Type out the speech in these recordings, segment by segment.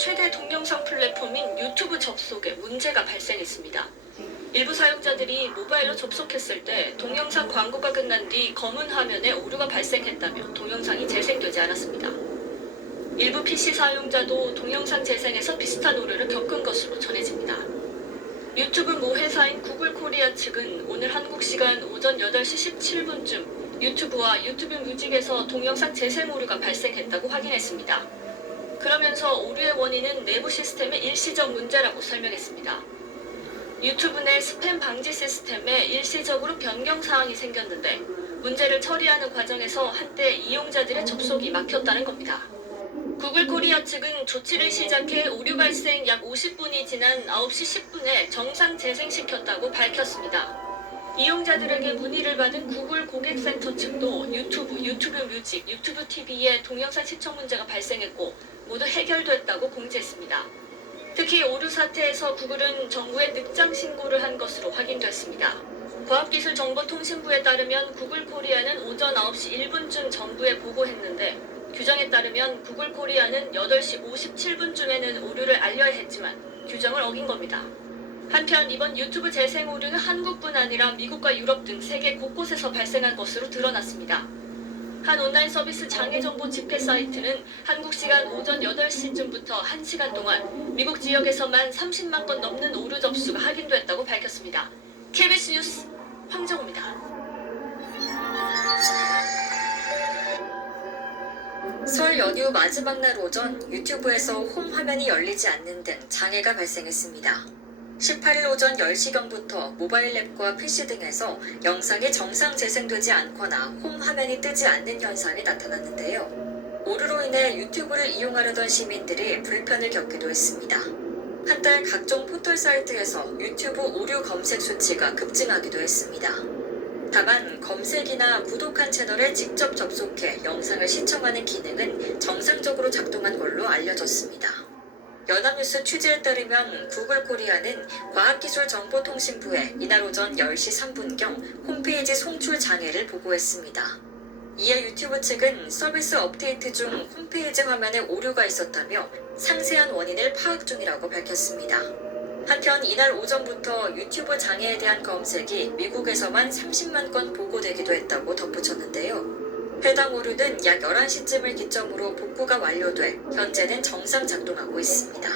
최대 동영상 플랫폼인 유튜브 접속에 문제가 발생했습니다. 일부 사용자들이 모바일로 접속했을 때 동영상 광고가 끝난 뒤 검은 화면에 오류가 발생했다며 동영상이 재생되지 않았습니다. 일부 PC 사용자도 동영상 재생에서 비슷한 오류를 겪은 것으로 전해집니다. 유튜브 모 회사인 구글 코리아 측은 오늘 한국 시간 오전 8시 17분쯤 유튜브와 유튜브 뮤직에서 동영상 재생 오류가 발생했다고 확인했습니다. 그러면서 오류의 원인은 내부 시스템의 일시적 문제라고 설명했습니다. 유튜브 내 스팸 방지 시스템에 일시적으로 변경 사항이 생겼는데 문제를 처리하는 과정에서 한때 이용자들의 접속이 막혔다는 겁니다. 구글 코리아 측은 조치를 시작해 오류 발생 약 50분이 지난 9시 10분에 정상 재생시켰다고 밝혔습니다. 이용자들에게 문의를 받은 구글 고객센터 측도 유튜브 뮤직, 유튜브 TV에 동영상 시청 문제가 발생했고 모두 해결됐다고 공지했습니다. 특히 오류 사태에서 구글은 정부에 늑장 신고를 한 것으로 확인됐습니다. 과학기술정보통신부에 따르면 구글 코리아는 오전 9시 1분쯤 정부에 보고했는데 규정에 따르면 구글 코리아는 8시 57분쯤에는 오류를 알려야 했지만 규정을 어긴 겁니다. 한편 이번 유튜브 재생 오류는 한국뿐 아니라 미국과 유럽 등 세계 곳곳에서 발생한 것으로 드러났습니다. 한 온라인 서비스 장애정보 집계 사이트는 한국 시간 오전 8시쯤부터 1시간 동안 미국 지역에서만 30만 건 넘는 오류 접수가 확인됐다고 밝혔습니다. KBS 뉴스 황정우입니다. 설 연휴 마지막 날 오전 유튜브에서 홈 화면이 열리지 않는 등 장애가 발생했습니다. 18일 오전 10시경부터 모바일 앱과 PC 등에서 영상이 정상 재생되지 않거나 홈 화면이 뜨지 않는 현상이 나타났는데요. 오류로 인해 유튜브를 이용하려던 시민들이 불편을 겪기도 했습니다. 한때 각종 포털 사이트에서 유튜브 오류 검색 수치가 급증하기도 했습니다. 다만 검색이나 구독한 채널에 직접 접속해 영상을 시청하는 기능은 정상적으로 작동한 걸로 알려졌습니다. 연합뉴스 취재에 따르면 구글 코리아는 과학기술정보통신부에 이날 오전 10시 3분경 홈페이지 송출 장애를 보고했습니다. 이에 유튜브 측은 서비스 업데이트 중 홈페이지 화면에 오류가 있었다며 상세한 원인을 파악 중이라고 밝혔습니다. 한편 이날 오전부터 유튜브 장애에 대한 검색이 미국에서만 30만 건 보고되기도 했다고 덧붙였는데요. 해당 오류는 약 11시쯤을 기점으로 복구가 완료돼 현재는 정상 작동하고 있습니다.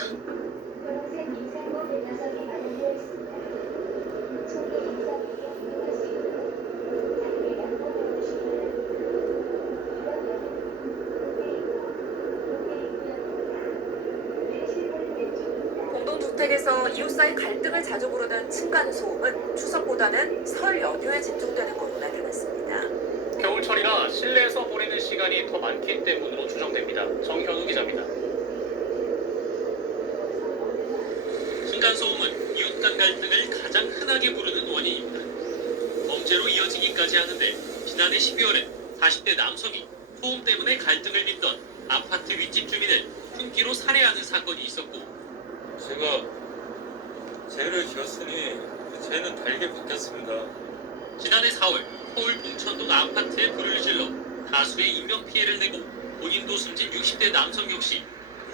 공동주택에서 이웃 사이 갈등을 자주 부르는 층간소음은 추석보다는 설 연휴에 집중되는 것으로 나타났습니다. 겨울철이라 실내에서 보내는 시간이 더 많기 때문으로 추정됩니다. 정현우 기자입니다. 층간소음은 이웃 간 갈등을 가장 흔하게 부르는 원인입니다. 범죄로 이어지기까지 하는데 지난해 12월에 40대 남성이 소음 때문에 갈등을 빚던 아파트 윗집 주민을 흉기로 살해하는 사건이 있었고, 제가 죄를 지었으니 죄는 달게 받겠습니다. 지난해 4월 서울 봉천동 아파트에 불을 질러 다수의 인명피해를 내고 본인도 숨진 60대 남성 역시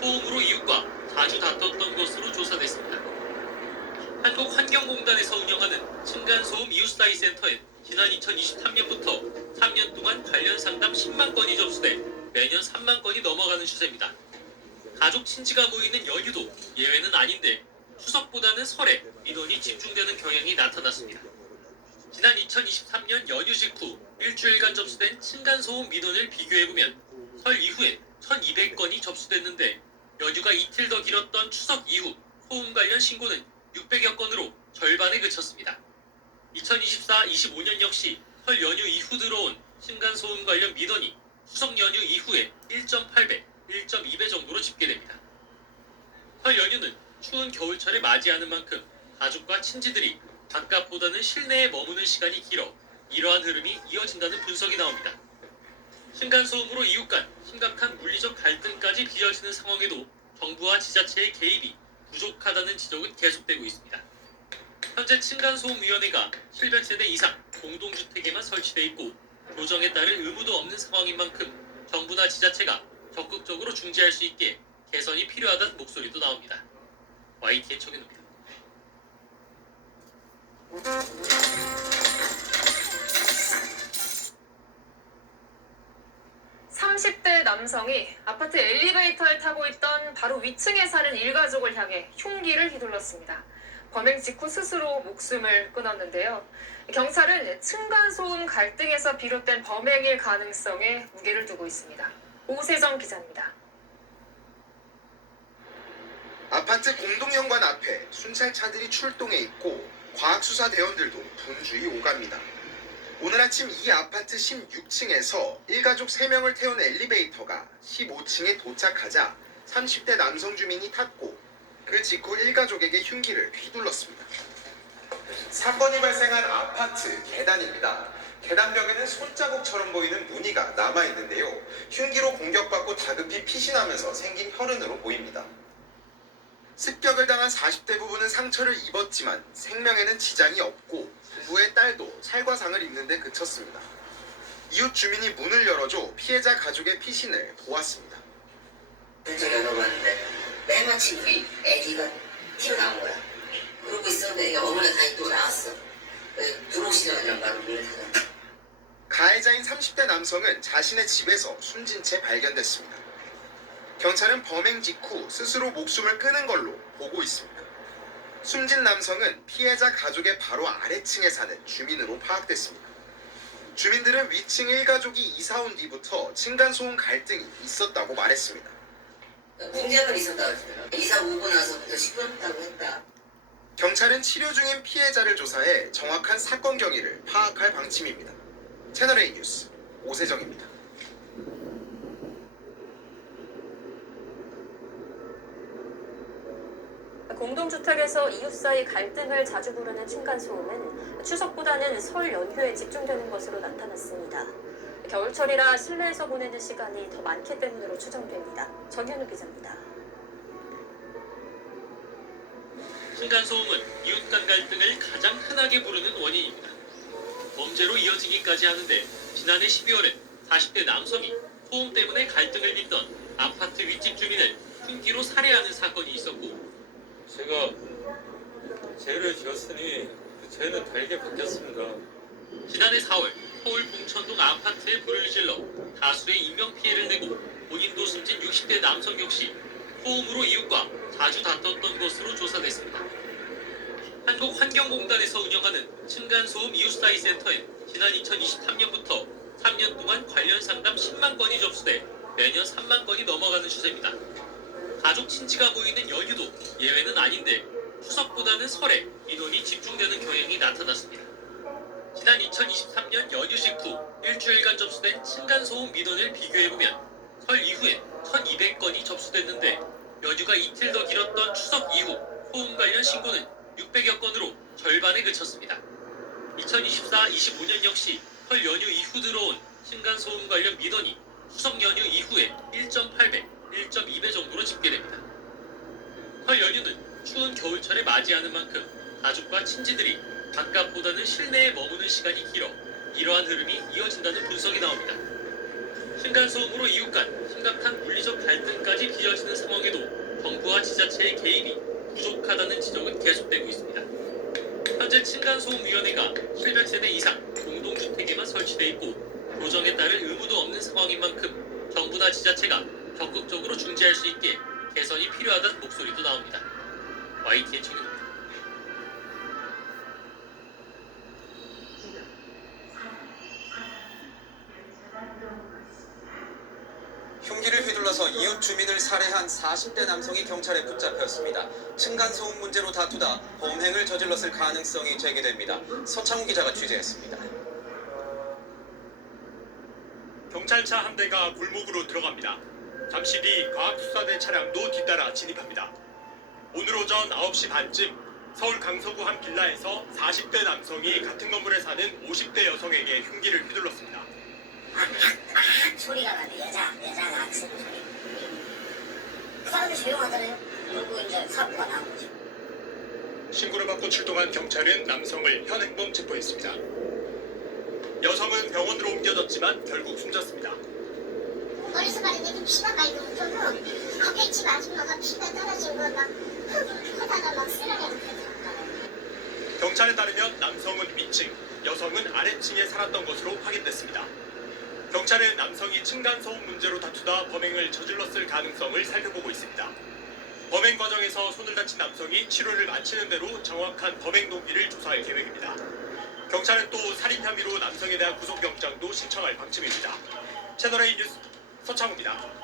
소음으로 이웃과 자주 다퉜던 것으로 조사됐습니다. 한국환경공단에서 운영하는 층간소음 이웃사이 센터엔 지난 2023년부터 3년 동안 관련 상담 10만 건이 접수돼 매년 3만 건이 넘어가는 추세입니다. 가족 친지가 모이는 연휴도 예외는 아닌데 추석보다는 설에 민원이 집중되는 경향이 나타났습니다. 지난 2023년 연휴 직후 일주일간 접수된 층간소음 민원을 비교해보면 설 이후엔 1200건이 접수됐는데 연휴가 이틀 더 길었던 추석 이후 소음 관련 신고는 600여 건으로 절반에 그쳤습니다. 2024-25년 역시 설 연휴 이후 들어온 층간소음 관련 민원이 추석 연휴 이후에 1.8배, 1.2배 정도로 집계됩니다. 설 연휴는 추운 겨울철에 맞이하는 만큼 가족과 친지들이 바깥보다는 실내에 머무는 시간이 길어 이러한 흐름이 이어진다는 분석이 나옵니다. 층간소음으로 이웃 간 심각한 물리적 갈등까지 빚어지는 상황에도 정부와 지자체의 개입이 부족하다는 지적은 계속되고 있습니다. 현재 층간소음위원회가 700세대 이상 공동주택에만 설치돼 있고 조정에 따를 의무도 없는 상황인 만큼 정부나 지자체가 적극적으로 중재할 수 있게 개선이 필요하다는 목소리도 나옵니다. YTN 정현우입니다. 30대 남성이 아파트 엘리베이터에 타고 있던 바로 위층에 사는 일가족을 향해 흉기를 휘둘렀습니다. 범행 직후 스스로 목숨을 끊었는데요. 경찰은 층간소음 갈등에서 비롯된 범행일 가능성에 무게를 두고 있습니다. 오세정 기자입니다. 아파트 공동현관 앞에 순찰차들이 출동해 있고 과학수사대원들도 분주히 오갑니다. 오늘 아침 이 아파트 16층에서 일가족 3명을 태운 엘리베이터가 15층에 도착하자 30대 남성 주민이 탔고 그 직후 일가족에게 흉기를 휘둘렀습니다. 사건이 발생한 아파트 계단입니다. 계단벽에는 손자국처럼 보이는 무늬가 남아있는데요. 흉기로 공격받고 다급히 피신하면서 생긴 혈흔으로 보입니다. 습격을 당한 40대 부부는 상처를 입었지만 생명에는 지장이 없고 부부의 딸도 살과상을 입는 데 그쳤습니다. 이웃 주민이 문을 열어줘 피해자 가족의 피신을 보았습니다. 문을 열어봤는데 때마침 우리 애기가 튀어나온 거야. 그러고 있었는데 어머니가 다시 또 나왔어. 들어오시자마자 바로 문을 닫아. 가해자인 30대 남성은 자신의 집에서 숨진 채 발견됐습니다. 경찰은 범행 직후 스스로 목숨을 끊은 걸로 보고 있습니다. 숨진 남성은 피해자 가족의 바로 아래층에 사는 주민으로 파악됐습니다. 주민들은 위층 일가족이 이사 온 뒤부터 층간소음 갈등이 있었다고 말했습니다. 문제가 있었다고 했더라. 이사 오고 나서부터 시끄럽다고 했다. 경찰은 치료 중인 피해자를 조사해 정확한 사건 경위를 파악할 방침입니다. 채널A 뉴스 오세정입니다. 공동주택에서 이웃 사이 갈등을 자주 부르는 층간소음은 추석보다는 설 연휴에 집중되는 것으로 나타났습니다. 겨울철이라 실내에서 보내는 시간이 더 많기 때문으로 추정됩니다. 정현우 기자입니다. 층간소음은 이웃 간 갈등을 가장 흔하게 부르는 원인입니다. 범죄로 이어지기까지 하는데 지난해 12월에 40대 남성이 소음 때문에 갈등을 빚던 아파트 윗집 주민을 흉기로 살해하는 사건이 있었고 제가 죄를 지었으니 그 죄는 달게 받겠습니다. 지난해 4월 서울 봉천동 아파트에 불을 질러 다수의 인명피해를 내고 본인도 숨진 60대 남성 역시 소음으로 이웃과 자주 다퉜던 것으로 조사됐습니다. 한국환경공단에서 운영하는 층간소음 이웃사이 센터엔 지난 2023년부터 3년 동안 관련 상담 10만 건이 접수돼 매년 3만 건이 넘어가는 추세입니다. 가족 친지가 모이는 연휴도 예외는 아닌데 추석보다는 설에 민원이 집중되는 경향이 나타났습니다. 지난 2023년 연휴 직후 일주일간 접수된 층간소음 민원을 비교해보면 설 이후에 1,200건이 접수됐는데 연휴가 이틀 더 길었던 추석 이후 소음 관련 신고는 600여 건으로 절반에 그쳤습니다. 2024-25년 역시 설 연휴 이후 들어온 층간소음 관련 민원이 추석 연휴 이후에 1.8배, 1.2배 정도로 집계됩니다. 설 연휴는 추운 겨울철에 맞이하는 만큼 가족과 친지들이 바깥보다는 실내에 머무는 시간이 길어 이러한 흐름이 이어진다는 분석이 나옵니다. 층간소음으로 이웃 간 심각한 물리적 갈등까지 빚어지는 상황에도 정부와 지자체의 개입이 부족하다는 지적은 계속되고 있습니다. 현재 층간소음위원회가 700세대 이상 공동주택에만 설치돼 있고 조정에 따를 의무도 없는 상황인 만큼 정부나 지자체가 적극적으로 중재할 수 있게 개선이 필요하다는 목소리도 나옵니다. YTN 정현우입니다. 흉기를 휘둘러서 이웃 주민을 살해한 40대 남성이 경찰에 붙잡혔습니다. 층간소음 문제로 다투다 범행을 저질렀을 가능성이 제기됩니다. 서창훈 기자가 취재했습니다. 경찰차 한 대가 골목으로 들어갑니다. 잠시 뒤 과학수사대 차량도 뒤따라 진입합니다. 오늘 오전 9시 반쯤 서울 강서구 한 빌라에서 40대 남성이 같은 건물에 사는 50대 여성에게 흉기를 휘둘렀습니다. 소리가 나네. 여자가 악성 소리. 그 사람이 조용하잖아요. 그리고 이제 사고가 난 거죠. 신고를 받고 출동한 경찰은 남성을 현행범 체포했습니다. 여성은 병원으로 옮겨졌지만 결국 숨졌습니다. 머리서 가는 게 피가 많이 묻어서 갑자기 집 아줌마가 피가 떨어진 거막 흙하다가 막 쓰러내고. 경찰에 따르면 남성은 위층, 여성은 아래층에 살았던 것으로 확인됐습니다. 경찰은 남성이 층간소음 문제로 다투다 범행을 저질렀을 가능성을 살펴보고 있습니다. 범행 과정에서 손을 다친 남성이 치료를 마치는 대로 정확한 범행 동기를 조사할 계획입니다. 경찰은 또 살인 혐의로 남성에 대한 구속영장도 신청할 방침입니다. 채널A 뉴스 서창우입니다.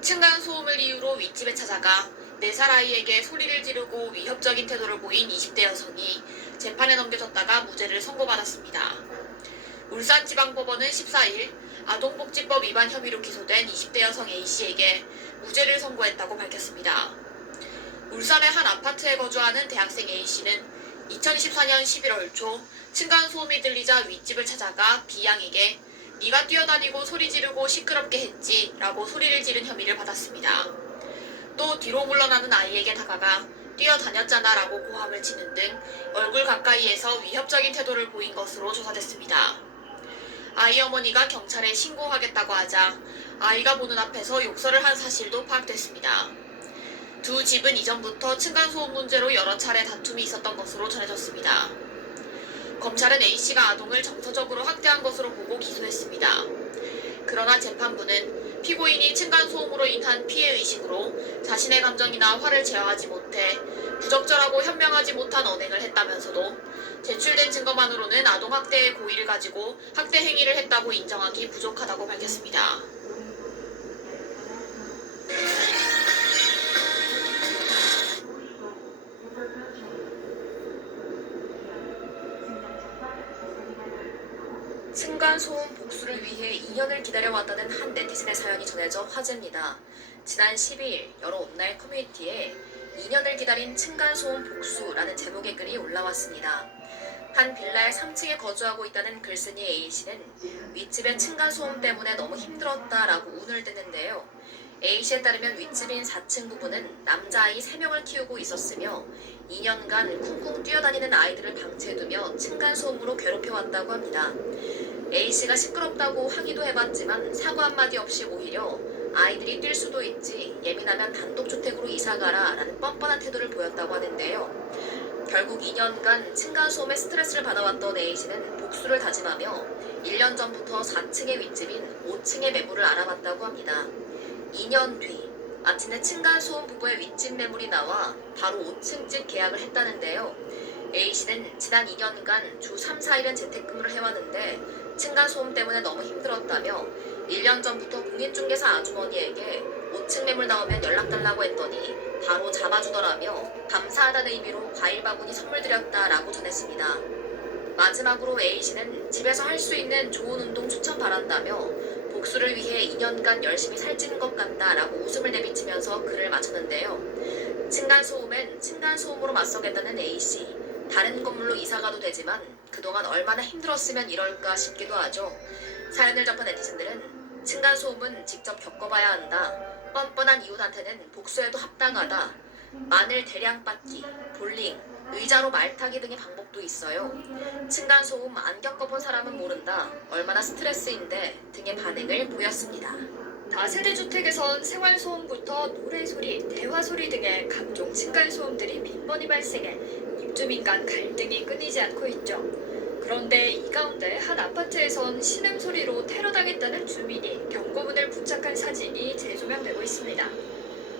층간소음을 이유로 윗집에 찾아가 4살 아이에게 소리를 지르고 위협적인 태도를 보인 20대 여성이 재판에 넘겨졌다가 무죄를 선고받았습니다. 울산지방법원은 14일 아동복지법 위반 혐의로 기소된 20대 여성 A씨에게 무죄를 선고했다고 밝혔습니다. 울산의 한 아파트에 거주하는 대학생 A씨는 2014년 11월 초 층간소음이 들리자 윗집을 찾아가 B양에게 네가 뛰어다니고 소리 지르고 시끄럽게 했지 라고 소리를 지른 혐의를 받았습니다. 또 뒤로 물러나는 아이에게 다가가 뛰어다녔잖아 라고 고함을 치는 등 얼굴 가까이에서 위협적인 태도를 보인 것으로 조사됐습니다. 아이 어머니가 경찰에 신고하겠다고 하자 아이가 보는 앞에서 욕설을 한 사실도 파악됐습니다. 두 집은 이전부터 층간소음 문제로 여러 차례 다툼이 있었던 것으로 전해졌습니다. 검찰은 A씨가 아동을 정서적으로 학대한 것으로 보고 기소했습니다. 그러나 재판부는 피고인이 층간소음으로 인한 피해의식으로 자신의 감정이나 화를 제어하지 못해 부적절하고 현명하지 못한 언행을 했다면서도 제출된 증거만으로는 아동학대의 고의를 가지고 학대 행위를 했다고 인정하기 부족하다고 밝혔습니다. 층간소음 복수를 위해 2년을 기다려왔다는 한 네티즌의 사연이 전해져 화제입니다. 지난 12일 여러 온라인 커뮤니티에 2년을 기다린 층간소음 복수라는 제목의 글이 올라왔습니다. 한 빌라의 3층에 거주하고 있다는 글쓴이 A씨는 윗집의 층간소음 때문에 너무 힘들었다라고 운을 댔는데요. A씨에 따르면 윗집인 4층 부부는 남자아이 3명을 키우고 있었으며 2년간 쿵쿵 뛰어다니는 아이들을 방치해두며 층간소음으로 괴롭혀왔다고 합니다. A씨가 시끄럽다고 항의도 해봤지만 사과 한마디 없이 오히려 아이들이 뛸 수도 있지 예민하면 단독주택으로 이사가라 라는 뻔뻔한 태도를 보였다고 하는데요. 결국 2년간 층간소음에 스트레스를 받아왔던 A씨는 복수를 다짐하며 1년 전부터 4층의 윗집인 5층의 매물을 알아봤다고 합니다. 2년 뒤 마침내 층간소음 부부의 윗집 매물이 나와 바로 5층 집 계약을 했다는데요. A씨는 지난 2년간 주 3, 4일은 재택근무를 해왔는데 층간소음 때문에 너무 힘들었다며 1년 전부터 공인중개사 아주머니에게 5층 매물 나오면 연락달라고 했더니 바로 잡아주더라며 감사하다는 의미로 과일 바구니 선물 드렸다라고 전했습니다. 마지막으로 A씨는 집에서 할 수 있는 좋은 운동 추천 바란다며 복수를 위해 2년간 열심히 살찌는 것 같다라고 웃음을 내비치면서 글을 마쳤는데요. 층간소음엔 층간소음으로 맞서겠다는 A씨. 다른 건물로 이사가도 되지만 그동안 얼마나 힘들었으면 이럴까 싶기도 하죠. 사연을 접한 네티즌들은 층간소음은 직접 겪어봐야 한다. 뻔뻔한 이웃한테는 복수해도 합당하다. 마늘 대량 빻기, 볼링, 의자로 말타기 등의 방법도 있어요. 층간소음 안 겪어본 사람은 모른다. 얼마나 스트레스인데 등의 반응을 보였습니다. 다세대 주택에선 생활소음부터 노래소리, 대화소리 등의 각종 층간소음들이 빈번히 발생해 입주민 간 갈등이 끊이지 않고 있죠. 그런데 이 가운데 한 아파트에선 신음소리로 테러당했다는 주민이 경고문을 부착한 사진이 재조명되고 있습니다.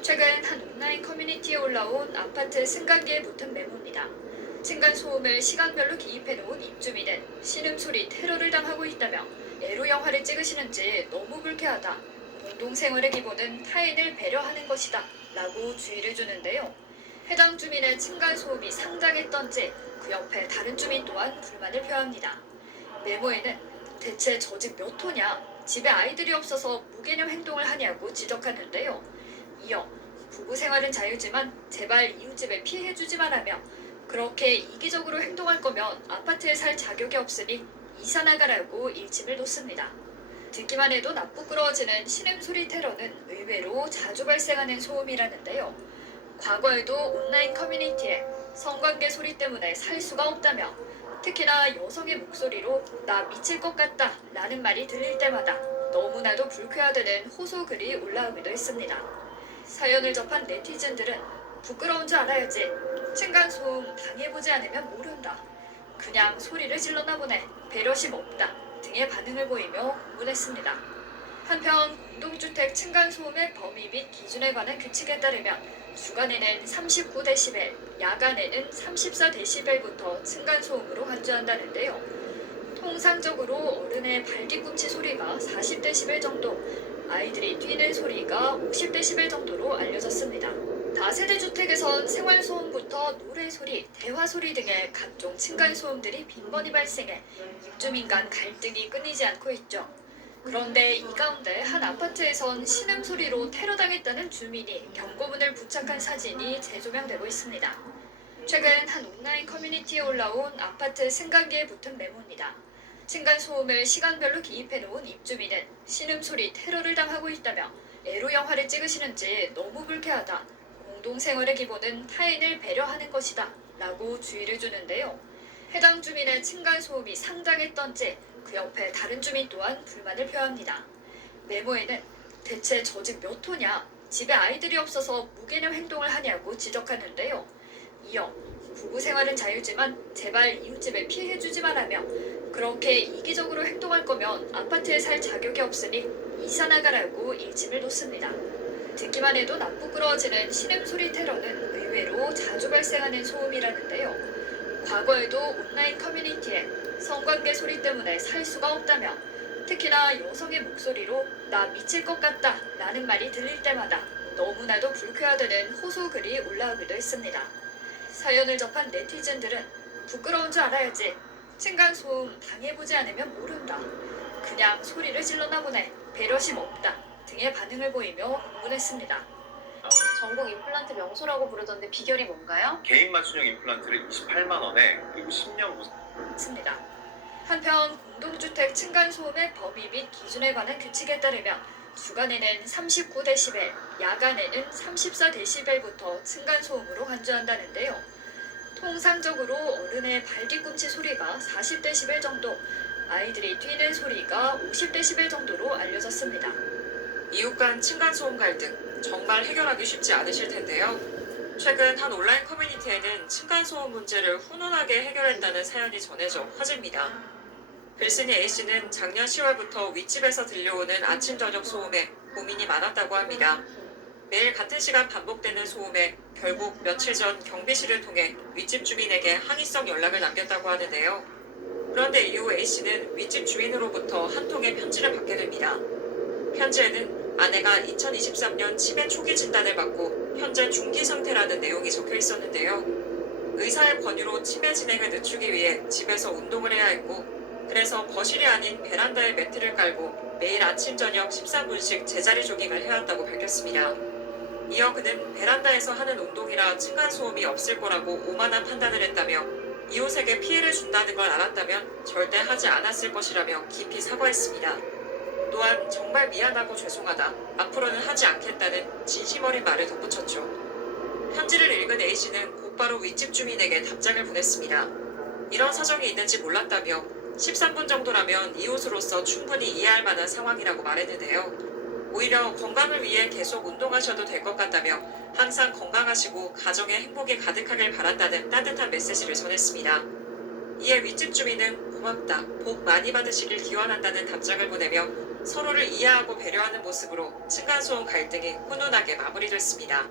최근 한 온라인 커뮤니티에 올라온 아파트 승강기에 붙은 메모입니다. 층간소음을 시간별로 기입해놓은 입주민은 신음소리 테러를 당하고 있다며 애로 영화를 찍으시는지 너무 불쾌하다. 공동생활의 기본은 타인을 배려하는 것이다. 라고 주의를 주는데요. 해당 주민의 층간소음이 상당했던지 그 옆에 다른 주민 또한 불만을 표합니다. 메모에는 대체 저 집 몇 호냐? 집에 아이들이 없어서 무개념 행동을 하냐고 지적하는데요. 이어 부부 생활은 자유지만 제발 이웃집에 피해주지 말라며 그렇게 이기적으로 행동할 거면 아파트에 살 자격이 없으니 이사 나가라고 일침을 놓습니다. 듣기만 해도 납부끄러워지는 신음소리 테러는 의외로 자주 발생하는 소음이라는데요. 과거에도 온라인 커뮤니티에 성관계 소리 때문에 살 수가 없다며 특히나 여성의 목소리로 나 미칠 것 같다 라는 말이 들릴 때마다 너무나도 불쾌하다는 호소 글이 올라오기도 했습니다. 사연을 접한 네티즌들은 부끄러운 줄 알아야지, 층간소음 당해보지 않으면 모른다, 그냥 소리를 질렀나 보네, 배려심 없다 등의 반응을 보이며 공분했습니다. 한편 공동주택 층간소음의 범위 및 기준에 관한 규칙에 따르면 주간에는 39dB, 야간에는 34dB부터 층간소음으로 간주한다는데요. 통상적으로 어른의 발뒤꿈치 소리가 40dB 정도, 아이들이 뛰는 소리가 50dB 정도로 알려졌습니다. 다세대 주택에선 생활소음부터 노래소리, 대화소리 등의 각종 층간소음들이 빈번히 발생해 입주민 간 갈등이 끊이지 않고 있죠. 그런데 이 가운데 한 아파트에선 신음소리로 테러당했다는 주민이 경고문을 부착한 사진이 재조명되고 있습니다. 최근 한 온라인 커뮤니티에 올라온 아파트 승강기에 붙은 메모입니다. 층간소음을 시간별로 기입해놓은 입주민은 신음소리 테러를 당하고 있다며 에로 영화를 찍으시는지 너무 불쾌하다, 공동생활의 기본은 타인을 배려하는 것이다 라고 주의를 주는데요. 해당 주민의 층간소음이 상당했던지 그 옆에 다른 주민 또한 불만을 표합니다. 메모에는 대체 저 집 몇 호냐, 집에 아이들이 없어서 무개념 행동을 하냐고 지적하는데요. 이어 부부 생활은 자유지만 제발 이웃집에 피해주지 말라며 그렇게 이기적으로 행동할 거면 아파트에 살 자격이 없으니 이사 나가라고 일침을 놓습니다. 듣기만 해도 나쁘끄러워지는 신음소리 테러는 의외로 자주 발생하는 소음이라는데요. 과거에도 온라인 커뮤니티에 성관계 소리 때문에 살 수가 없다며 특히나 여성의 목소리로 나 미칠 것 같다 라는 말이 들릴 때마다 너무나도 불쾌하다는 호소 글이 올라오기도 했습니다. 사연을 접한 네티즌들은 부끄러운 줄 알아야지, 층간소음 당해보지 않으면 모른다, 그냥 소리를 질렀나 보네, 배려심 없다 등의 반응을 보이며 공분했습니다. 전국 임플란트 명소라고 부르던데 비결이 뭔가요? 개인 맞춤형 임플란트를 28만 원에 그리고 10년 습니다. 한편 공동주택 층간소음의 범위 및 기준에 관한 규칙에 따르면 주간에는 39dB, 야간에는 34dB부터 층간소음으로 간주한다는데요. 통상적으로 어른의 발뒤꿈치 소리가 40dB 정도, 아이들이 뛰는 소리가 50dB 정도로 알려졌습니다. 이웃 간 층간소음 갈등 정말 해결하기 쉽지 않으실 텐데요. 최근 한 온라인 커뮤니티에는 층간소음 문제를 훈훈하게 해결했다는 사연이 전해져 화제입니다. 글쓴이 A씨는 작년 10월부터 윗집에서 들려오는 아침 저녁 소음에 고민이 많았다고 합니다. 매일 같은 시간 반복되는 소음에 결국 며칠 전 경비실을 통해 윗집 주민에게 항의성 연락을 남겼다고 하는데요. 그런데 이후 A씨는 윗집 주민으로부터 한 통의 편지를 받게 됩니다. 편지에는 아내가 2023년 치매 초기 진단을 받고 현재 중기 상태라는 내용이 적혀 있었는데요. 의사의 권유로 치매 진행을 늦추기 위해 집에서 운동을 해야 했고, 그래서 거실이 아닌 베란다에 매트를 깔고 매일 아침 저녁 13분씩 제자리 조깅을 해왔다고 밝혔습니다. 이어 그는 베란다에서 하는 운동이라 층간소음이 없을 거라고 오만한 판단을 했다며 이웃에게 피해를 준다는 걸 알았다면 절대 하지 않았을 것이라며 깊이 사과했습니다. 또한 정말 미안하고 죄송하다, 앞으로는 하지 않겠다는 진심 어린 말을 덧붙였죠. 편지를 읽은 A씨는 곧바로 윗집 주민에게 답장을 보냈습니다. 이런 사정이 있는지 몰랐다며 13분 정도라면 이웃으로서 충분히 이해할 만한 상황이라고 말했는데요. 오히려 건강을 위해 계속 운동하셔도 될 것 같다며 항상 건강하시고 가정에 행복이 가득하길 바란다는 따뜻한 메시지를 전했습니다. 이에 윗집 주민은 고맙다, 복 많이 받으시길 기원한다는 답장을 보내며 서로를 이해하고 배려하는 모습으로 층간소음 갈등이 훈훈하게 마무리됐습니다.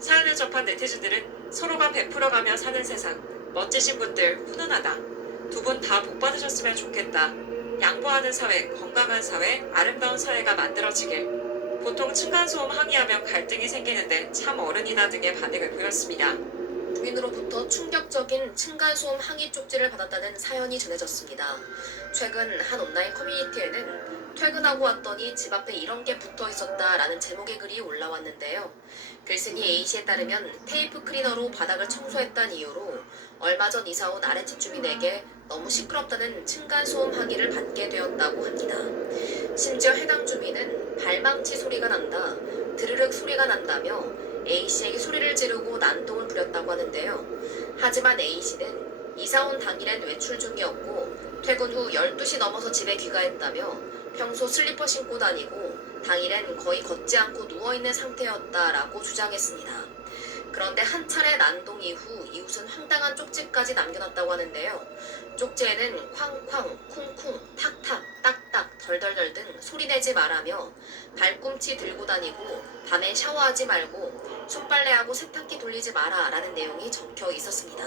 사연을 접한 네티즌들은 서로가 베풀어가며 사는 세상, 멋지신 분들 훈훈하다, 두 분 다 복 받으셨으면 좋겠다, 양보하는 사회, 건강한 사회, 아름다운 사회가 만들어지길, 보통 층간소음 항의하면 갈등이 생기는데 참 어른이다 등의 반응을 보였습니다. 주민으로부터 충격적인 층간소음 항의 쪽지를 받았다는 사연이 전해졌습니다. 최근 한 온라인 커뮤니티에는 퇴근하고 왔더니 집 앞에 이런 게 붙어 있었다라는 제목의 글이 올라왔는데요. 글쓴이 A씨에 따르면 테이프 클리너로 바닥을 청소했다는 이유로 얼마 전 이사 온 아랫집 주민에게 너무 시끄럽다는 층간소음 항의를 받게 되었다고 합니다. 심지어 해당 주민은 발망치 소리가 난다, 드르륵 소리가 난다며 A씨에게 소리를 지르고 난동을 부렸다고 하는데요. 하지만 A씨는 이사 온 당일엔 외출 중이었고 퇴근 후 12시 넘어서 집에 귀가했다며 평소 슬리퍼 신고 다니고 당일엔 거의 걷지 않고 누워있는 상태였다라고 주장했습니다. 그런데 한 차례 난동 이후 이웃은 황당한 쪽지까지 남겨놨다고 하는데요. 쪽지에는 쾅쾅, 쿵쿵, 탁탁, 딱딱, 덜덜덜 등 소리내지 말라며 발꿈치 들고 다니고 밤에 샤워하지 말고 손빨래하고 세탁기 돌리지 마라 라는 내용이 적혀 있었습니다.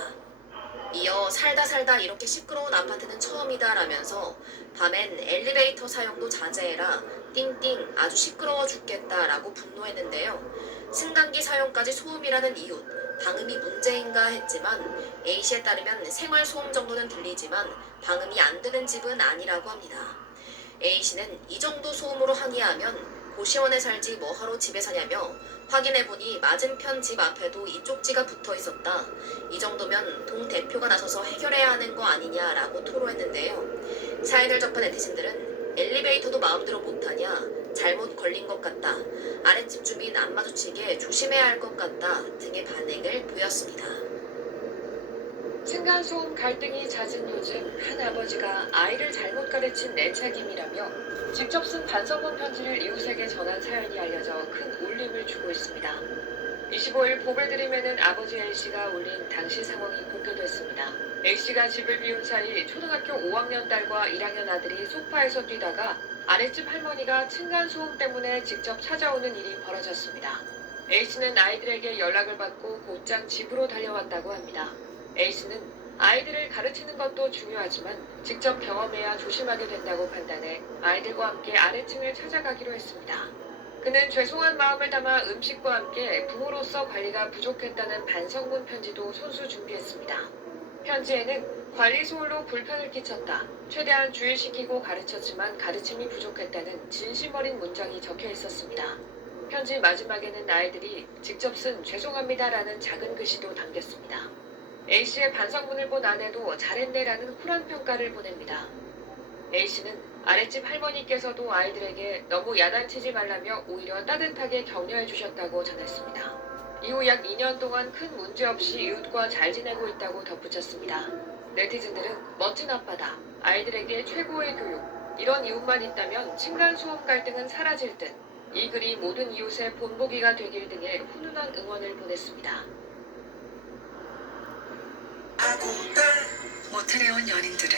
이어 살다 이렇게 시끄러운 아파트는 처음이다 라면서 밤엔 엘리베이터 사용도 자제해라 띵띵 아주 시끄러워 죽겠다 라고 분노했는데요. 승강기 사용까지 소음이라는 이웃, 방음이 문제인가 했지만 A씨에 따르면 생활소음 정도는 들리지만 방음이 안 되는 집은 아니라고 합니다. A씨는 이 정도 소음으로 항의하면 고시원에 살지 뭐하러 집에 사냐며 확인해보니 맞은편 집 앞에도 이 쪽지가 붙어 있었다. 이 정도면 동 대표가 나서서 해결해야 하는 거 아니냐라고 토로했는데요. 사연을 접한 네티즌들은 엘리베이터도 마음대로 못하냐, 잘못 걸린 것 같다, 아랫집 주민 안 마주치게 조심해야 할 것 같다 등의 반응을 보였습니다. 층간소음 갈등이 잦은 요즘 한 아버지가 아이를 잘못 가르친 내 책임이라며 직접 쓴 반성문 편지를 이웃에게 전한 사연이 알려져 큰 울림을 주고 있습니다. 25일 보배드림에는 아버지 A씨가 올린 당시 상황이 공개됐습니다. A씨가 집을 비운 사이 초등학교 5학년 딸과 1학년 아들이 소파에서 뛰다가 아랫집 할머니가 층간소음 때문에 직접 찾아오는 일이 벌어졌습니다. A씨는 아이들에게 연락을 받고 곧장 집으로 달려왔다고 합니다. A씨는 아이들을 가르치는 것도 중요하지만 직접 경험해야 조심하게 된다고 판단해 아이들과 함께 아래층을 찾아가기로 했습니다. 그는 죄송한 마음을 담아 음식과 함께 부모로서 관리가 부족했다는 반성문 편지도 손수 준비했습니다. 편지에는 관리 소홀로 불편을 끼쳤다. 최대한 주의시키고 가르쳤지만 가르침이 부족했다는 진심 어린 문장이 적혀 있었습니다. 편지 마지막에는 아이들이 직접 쓴 죄송합니다라는 작은 글씨도 담겼습니다. A씨의 반성문을 본 아내도 잘했네라는 쿨한 평가를 보냅니다. A씨는 아랫집 할머니께서도 아이들에게 너무 야단치지 말라며 오히려 따뜻하게 격려해 주셨다고 전했습니다. 이후 약 2년 동안 큰 문제 없이 이웃과 잘 지내고 있다고 덧붙였습니다. 네티즌들은 멋진 아빠다, 아이들에게 최고의 교육, 이런 이웃만 있다면 층간소음 갈등은 사라질 듯, 이 글이 모든 이웃의 본보기가 되길 등의 훈훈한 응원을 보냈습니다. 모텔에 온 연인들은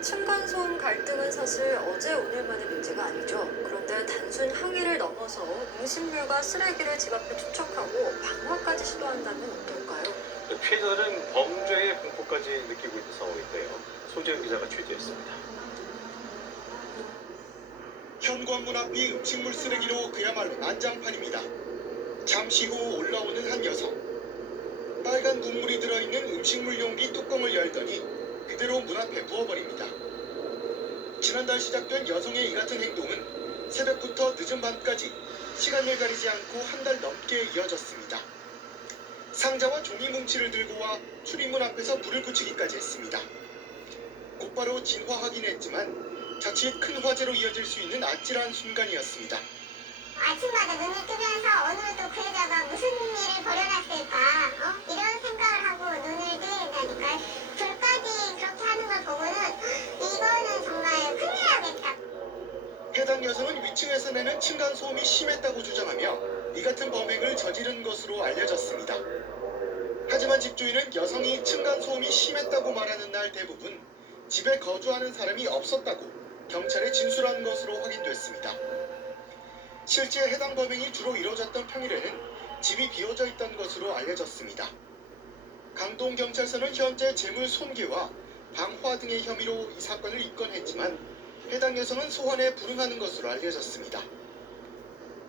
층간소음 갈등은 사실 어제 오늘만의 문제가 아니죠. 그런데 단순 항의를 넘어서 음식물과 쓰레기를 집 앞에 투척하고 방화까지 시도한다면 어떨까요? 피해자들은 범죄의 공포까지 느끼고 있는 상황인데요. 소재현 기자가 취재했습니다. 현관문 앞이 음식물 쓰레기로 그야말로 난장판입니다. 잠시 후 올라오는 한 여성. 빨간 국물이 들어있는 음식물 용기 뚜껑을 열더니 그대로 문 앞에 부어버립니다. 지난달 시작된 여성의 이 같은 행동은 새벽부터 늦은 밤까지 시간을 가리지 않고 한 달 넘게 이어졌습니다. 상자와 종이 뭉치를 들고 와 출입문 앞에서 불을 붙이기까지 했습니다. 곧바로 진화하긴 했지만 자칫 큰 화재로 이어질 수 있는 아찔한 순간이었습니다. 아침마다 눈을 뜨면서 오늘 또 그 여자가 무슨 일을 벌여놨을까 이런 생각을 하고 눈을 뜨는다니까요. 불까지 그렇게 하는 걸 보고는 이거는 정말 큰일 나겠다. 해당 여성은 위층에서 내는 층간소음이 심했다고 주장하며 이 같은 범행을 저지른 것으로 알려졌습니다. 하지만 집주인은 여성이 층간소음이 심했다고 말하는 날 대부분 집에 거주하는 사람이 없었다고 경찰에 진술한 것으로 확인됐습니다. 실제 해당 범행이 주로 이루어졌던 평일에는 집이 비어져 있던 것으로 알려졌습니다. 강동경찰서는 현재 재물 손괴와 방화 등의 혐의로 이 사건을 입건했지만 해당 여성은 소환에 불응하는 것으로 알려졌습니다.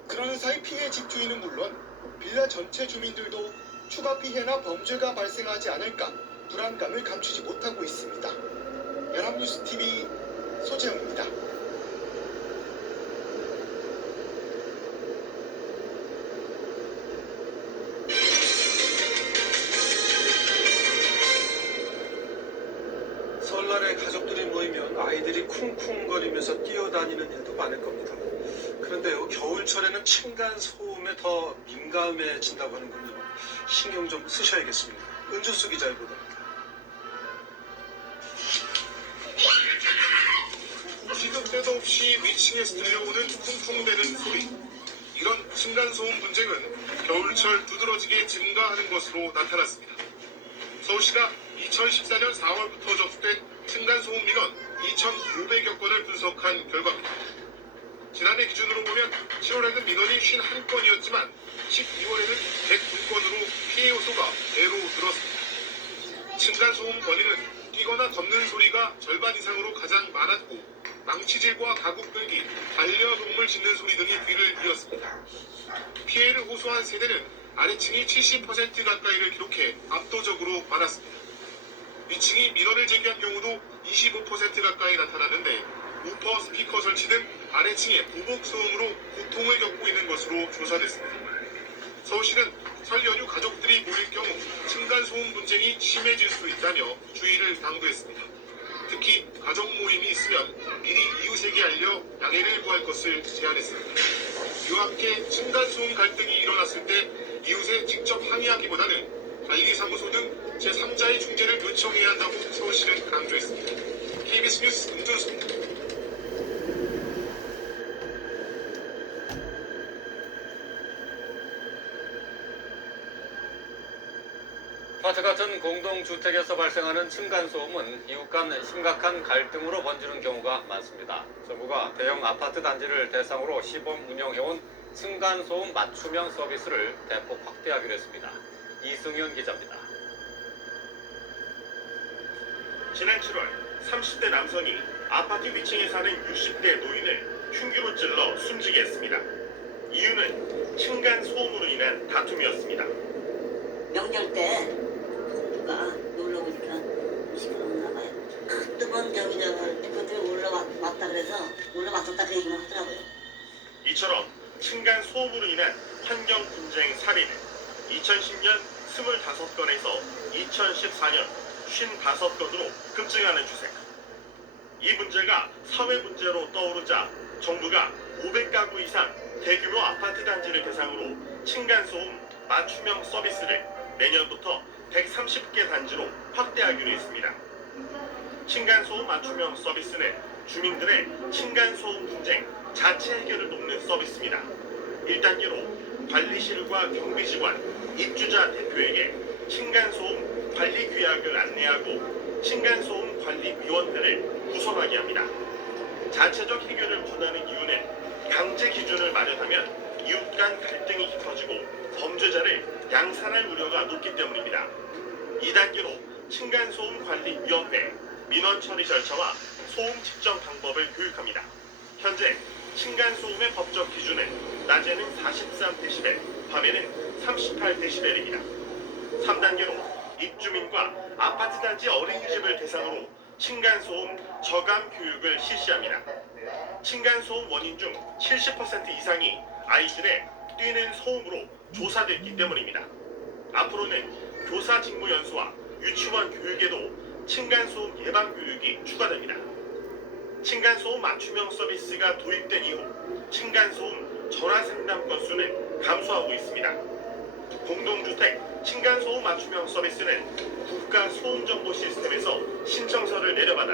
그러는 사이 피해 집주인은 물론 빌라 전체 주민들도 추가 피해나 범죄가 발생하지 않을까 불안감을 감추지 못하고 있습니다. 연합뉴스TV 소재영입니다. 설날에 가족들이 모이면 아이들이 쿵쿵거리면서 뛰어다니는 일도 많을 겁니다. 그런데요, 겨울철에는 층간 소음에 더 민감해진다고 하는군요. 신경 좀 쓰셔야겠습니다. 은주수 기자의 보도입니다. 시도 때도 없이 위층에서 들려오는 쿵쿵대는 소리. 이런 층간소음 문제는 겨울철 두드러지게 증가하는 것으로 나타났습니다. 서울시가 2014년 4월부터 접수된 층간소음 민원 2,500여 건을 분석한 결과입니다. 지난해 기준으로 보면 7월에는 민원이 51건이었지만 12월에는 109건으로 피해 요소가 배로 늘었습니다. 층간소음 권위는 뛰거나 덮는 소리가 절반 이상으로 가장 많았고 망치질과 가구 끌기, 반려동물 짖는 소리 등이 뒤를 이었습니다. 피해를 호소한 세대는 아래층이 70% 가까이를 기록해 압도적으로 많았습니다. 위층이 민원을 제기한 경우도 25% 가까이 나타났는데 우퍼, 스피커 설치 등 아래층의 보복 소음으로 고통을 겪고 있는 것으로 조사됐습니다. 서울시는 설 연휴 가족들이 모일 경우 층간소음 분쟁이 심해질 수 있다며 주의를 당부했습니다. 특히 가족 모임이 있으면 미리 이웃에게 알려 양해를 구할 것을 제안했습니다. 이와 함께 층간소음 갈등이 일어났을 때 이웃에 직접 항의하기보다는 관리사무소 등 제3자의 중재를 요청해야 한다고 서울시는 강조했습니다. KBS 뉴스 은준수입니다. 아파트 같은 공동주택에서 발생하는 층간소음은 이웃 간 심각한 갈등으로 번지는 경우가 많습니다. 정부가 대형 아파트 단지를 대상으로 시범 운영해온 층간소음 맞춤형 서비스를 대폭 확대하기로 했습니다. 이승윤 기자입니다. 지난 7월 30대 남성이 아파트 위층에 사는 60대 노인을 흉기로 찔러 숨지게 했습니다. 이유는 층간소음으로 인한 다툼이었습니다. 명절 때 누가 놀러 오니까 시끄러웠나 봐요. 한두 번 그것들이 올라왔다 그래서 올라왔었다 그 얘기만 하더라고요. 이처럼 층간소음으로 인한 환경 분쟁 사례는 2010년 25건에서 2014년 55건으로 급증하는 추세. 이 문제가 사회 문제로 떠오르자 정부가 500가구 이상 대규모 아파트 단지를 대상으로 층간소음 맞춤형 서비스를 내년부터 130개 단지로 확대하기로 했습니다. 층간소음 맞춤형 서비스는 주민들의 층간소음 분쟁 자체 해결을 돕는 서비스입니다. 1단계로 관리실과 경비직원, 입주자 대표에게 층간소음 관리 규약을 안내하고 층간소음 관리위원회를 구성하게 합니다. 자체적 해결을 권하는 이유는 강제 기준을 마련하면 이웃 간 갈등이 깊어지고 범죄자를 양산할 우려가 높기 때문입니다. 2단계로 층간소음관리위원회, 민원 처리 절차와 소음 측정 방법을 교육합니다. 현재 층간소음의 법적 기준은 낮에는 43dB, 밤에는 38dB입니다. 3단계로 입주민과 아파트 단지 어린이집을 대상으로 층간소음 저감 교육을 실시합니다. 층간소음 원인 중 70% 이상이 아이들의 뛰는 소음으로 조사됐기 때문입니다. 앞으로는 교사 직무 연수와 유치원 교육에도 층간소음 예방 교육이 추가됩니다. 층간소음 맞춤형 서비스가 도입된 이후 층간소음 전화 상담 건수는 감소하고 있습니다. 공동주택 층간소음 맞춤형 서비스는 국가소음정보 시스템에서 신청서를 내려받아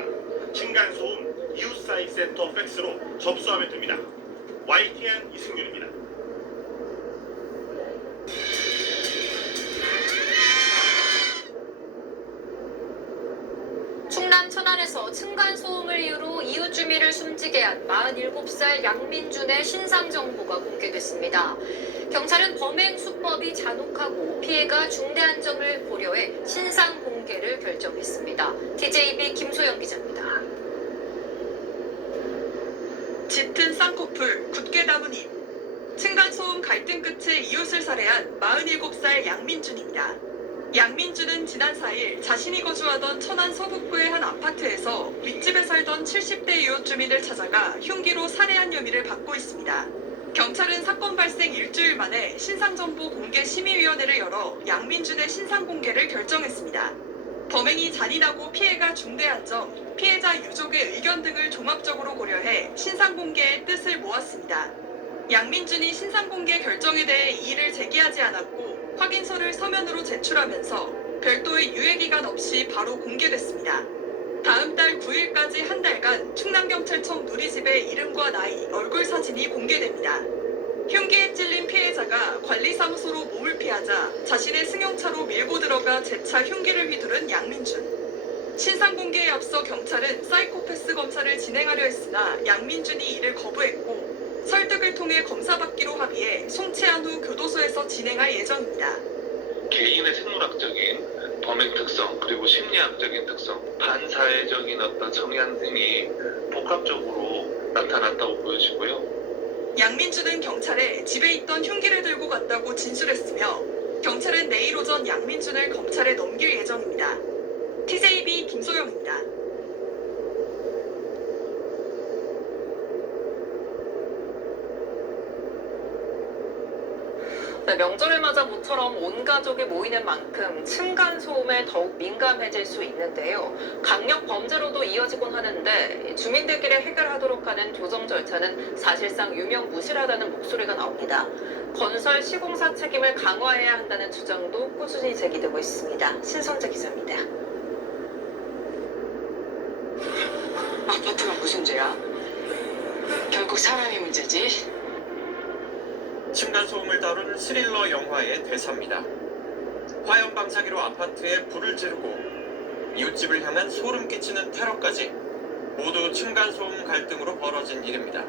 층간소음 이웃사이 센터 팩스로 접수하면 됩니다. YTN 이승윤입니다. 충남 천안에서 층간소음을 이유로 이웃 주민을 숨지게 한 47살 양민준의 신상 정보가 공개됐습니다. 경찰은 범행 수법이 잔혹하고 피해가 중대한 점을 고려해 신상 공개를 결정했습니다. TJB 김소영 기자입니다. 짙은 쌍꺼풀, 굳게 담은 입. 층간소음 갈등 끝에 이웃을 살해한 47살 양민준입니다. 양민준은 지난 4일 자신이 거주하던 천안 서북부의 한 아파트에서 윗집에 살던 70대 이웃 주민을 찾아가 흉기로 살해한 혐의를 받고 있습니다. 경찰은 사건 발생 일주일 만에 신상정보 공개 심의위원회를 열어 양민준의 신상 공개를 결정했습니다. 범행이 잔인하고 피해가 중대한 점, 피해자 유족의 의견 등을 종합적으로 고려해 신상 공개의 뜻을 모았습니다. 양민준이 신상공개 결정에 대해 이의를 제기하지 않았고 확인서를 서면으로 제출하면서 별도의 유예기간 없이 바로 공개됐습니다. 다음 달 9일까지 한 달간 충남경찰청 누리집에 이름과 나이, 얼굴 사진이 공개됩니다. 흉기에 찔린 피해자가 관리사무소로 몸을 피하자 자신의 승용차로 밀고 들어가 재차 흉기를 휘두른 양민준. 신상 공개에 앞서 경찰은 사이코패스 검사를 진행하려 했으나 양민준이 이를 거부했고 설득을 통해 검사받기로 합의해 송치한 후 교도소에서 진행할 예정입니다. 개인의 생물학적인 범행 특성 그리고 심리학적인 특성, 반사회적인 어떤 성향 등이 복합적으로 나타났다고 보여지고요. 양민준은 경찰에 집에 있던 흉기를 들고 갔다고 진술했으며 경찰은 내일 오전 양민준을 검찰에 넘길 예정입니다. TJB 김소영입니다. 네, 명절을 맞아 모처럼 온 가족이 모이는 만큼 층간소음에 더욱 민감해질 수 있는데요. 강력 범죄로도 이어지곤 하는데 주민들끼리 해결하도록 하는 조정 절차는 사실상 유명무실하다는 목소리가 나옵니다. 건설 시공사 책임을 강화해야 한다는 주장도 꾸준히 제기되고 있습니다. 신선재 기자입니다. 아파트가 무슨 죄야? 결국 사람이 문제지. 층간소음을 다룬 스릴러 영화의 대사입니다. 화염 방사기로 아파트에 불을 지르고 이웃집을 향한 소름 끼치는 테러까지 모두 층간소음 갈등으로 벌어진 일입니다.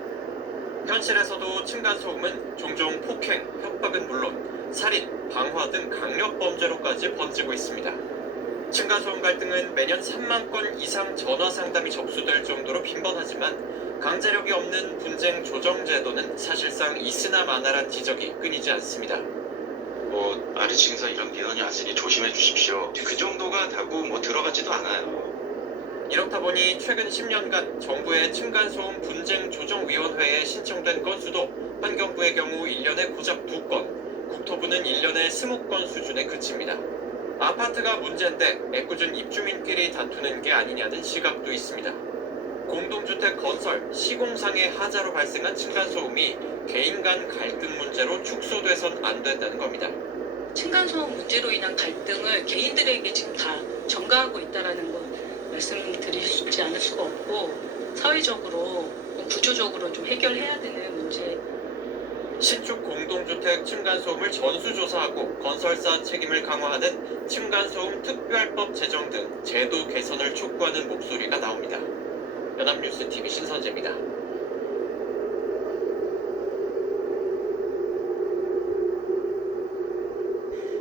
현실에서도 층간소음은 종종 폭행, 협박은 물론 살인, 방화 등 강력 범죄로까지 번지고 있습니다. 층간소음 갈등은 매년 3만 건 이상 전화 상담이 접수될 정도로 빈번하지만 강제력이 없는 분쟁 조정 제도는 사실상 있으나 마나란 지적이 끊이지 않습니다. 아래층에서 이런 민원이 왔으니 조심해 주십시오. 그 정도가 다고 들어가지도 않아요. 이렇다 보니 최근 10년간 정부의 층간소음 분쟁조정위원회에 신청된 건수도 환경부의 경우 1년에 고작 2건, 국토부는 1년에 20건 수준에 그칩니다. 아파트가 문제인데 애꿎은 입주민끼리 다투는 게 아니냐는 시각도 있습니다. 공동주택 건설, 시공상의 하자로 발생한 층간소음이 개인 간 갈등 문제로 축소돼선 안 된다는 겁니다. 층간소음 문제로 인한 갈등을 개인들에게 지금 다 전가하고 있다는 거 말씀드리지 않을 수가 없고 사회적으로 구조적으로 좀 해결해야 되는 문제. 신축 공동주택 층간소음을 전수조사하고 건설사 책임을 강화하는 층간소음 특별법 제정 등 제도 개선을 촉구하는 목소리가 나옵니다. 연합뉴스TV 신선재입니다.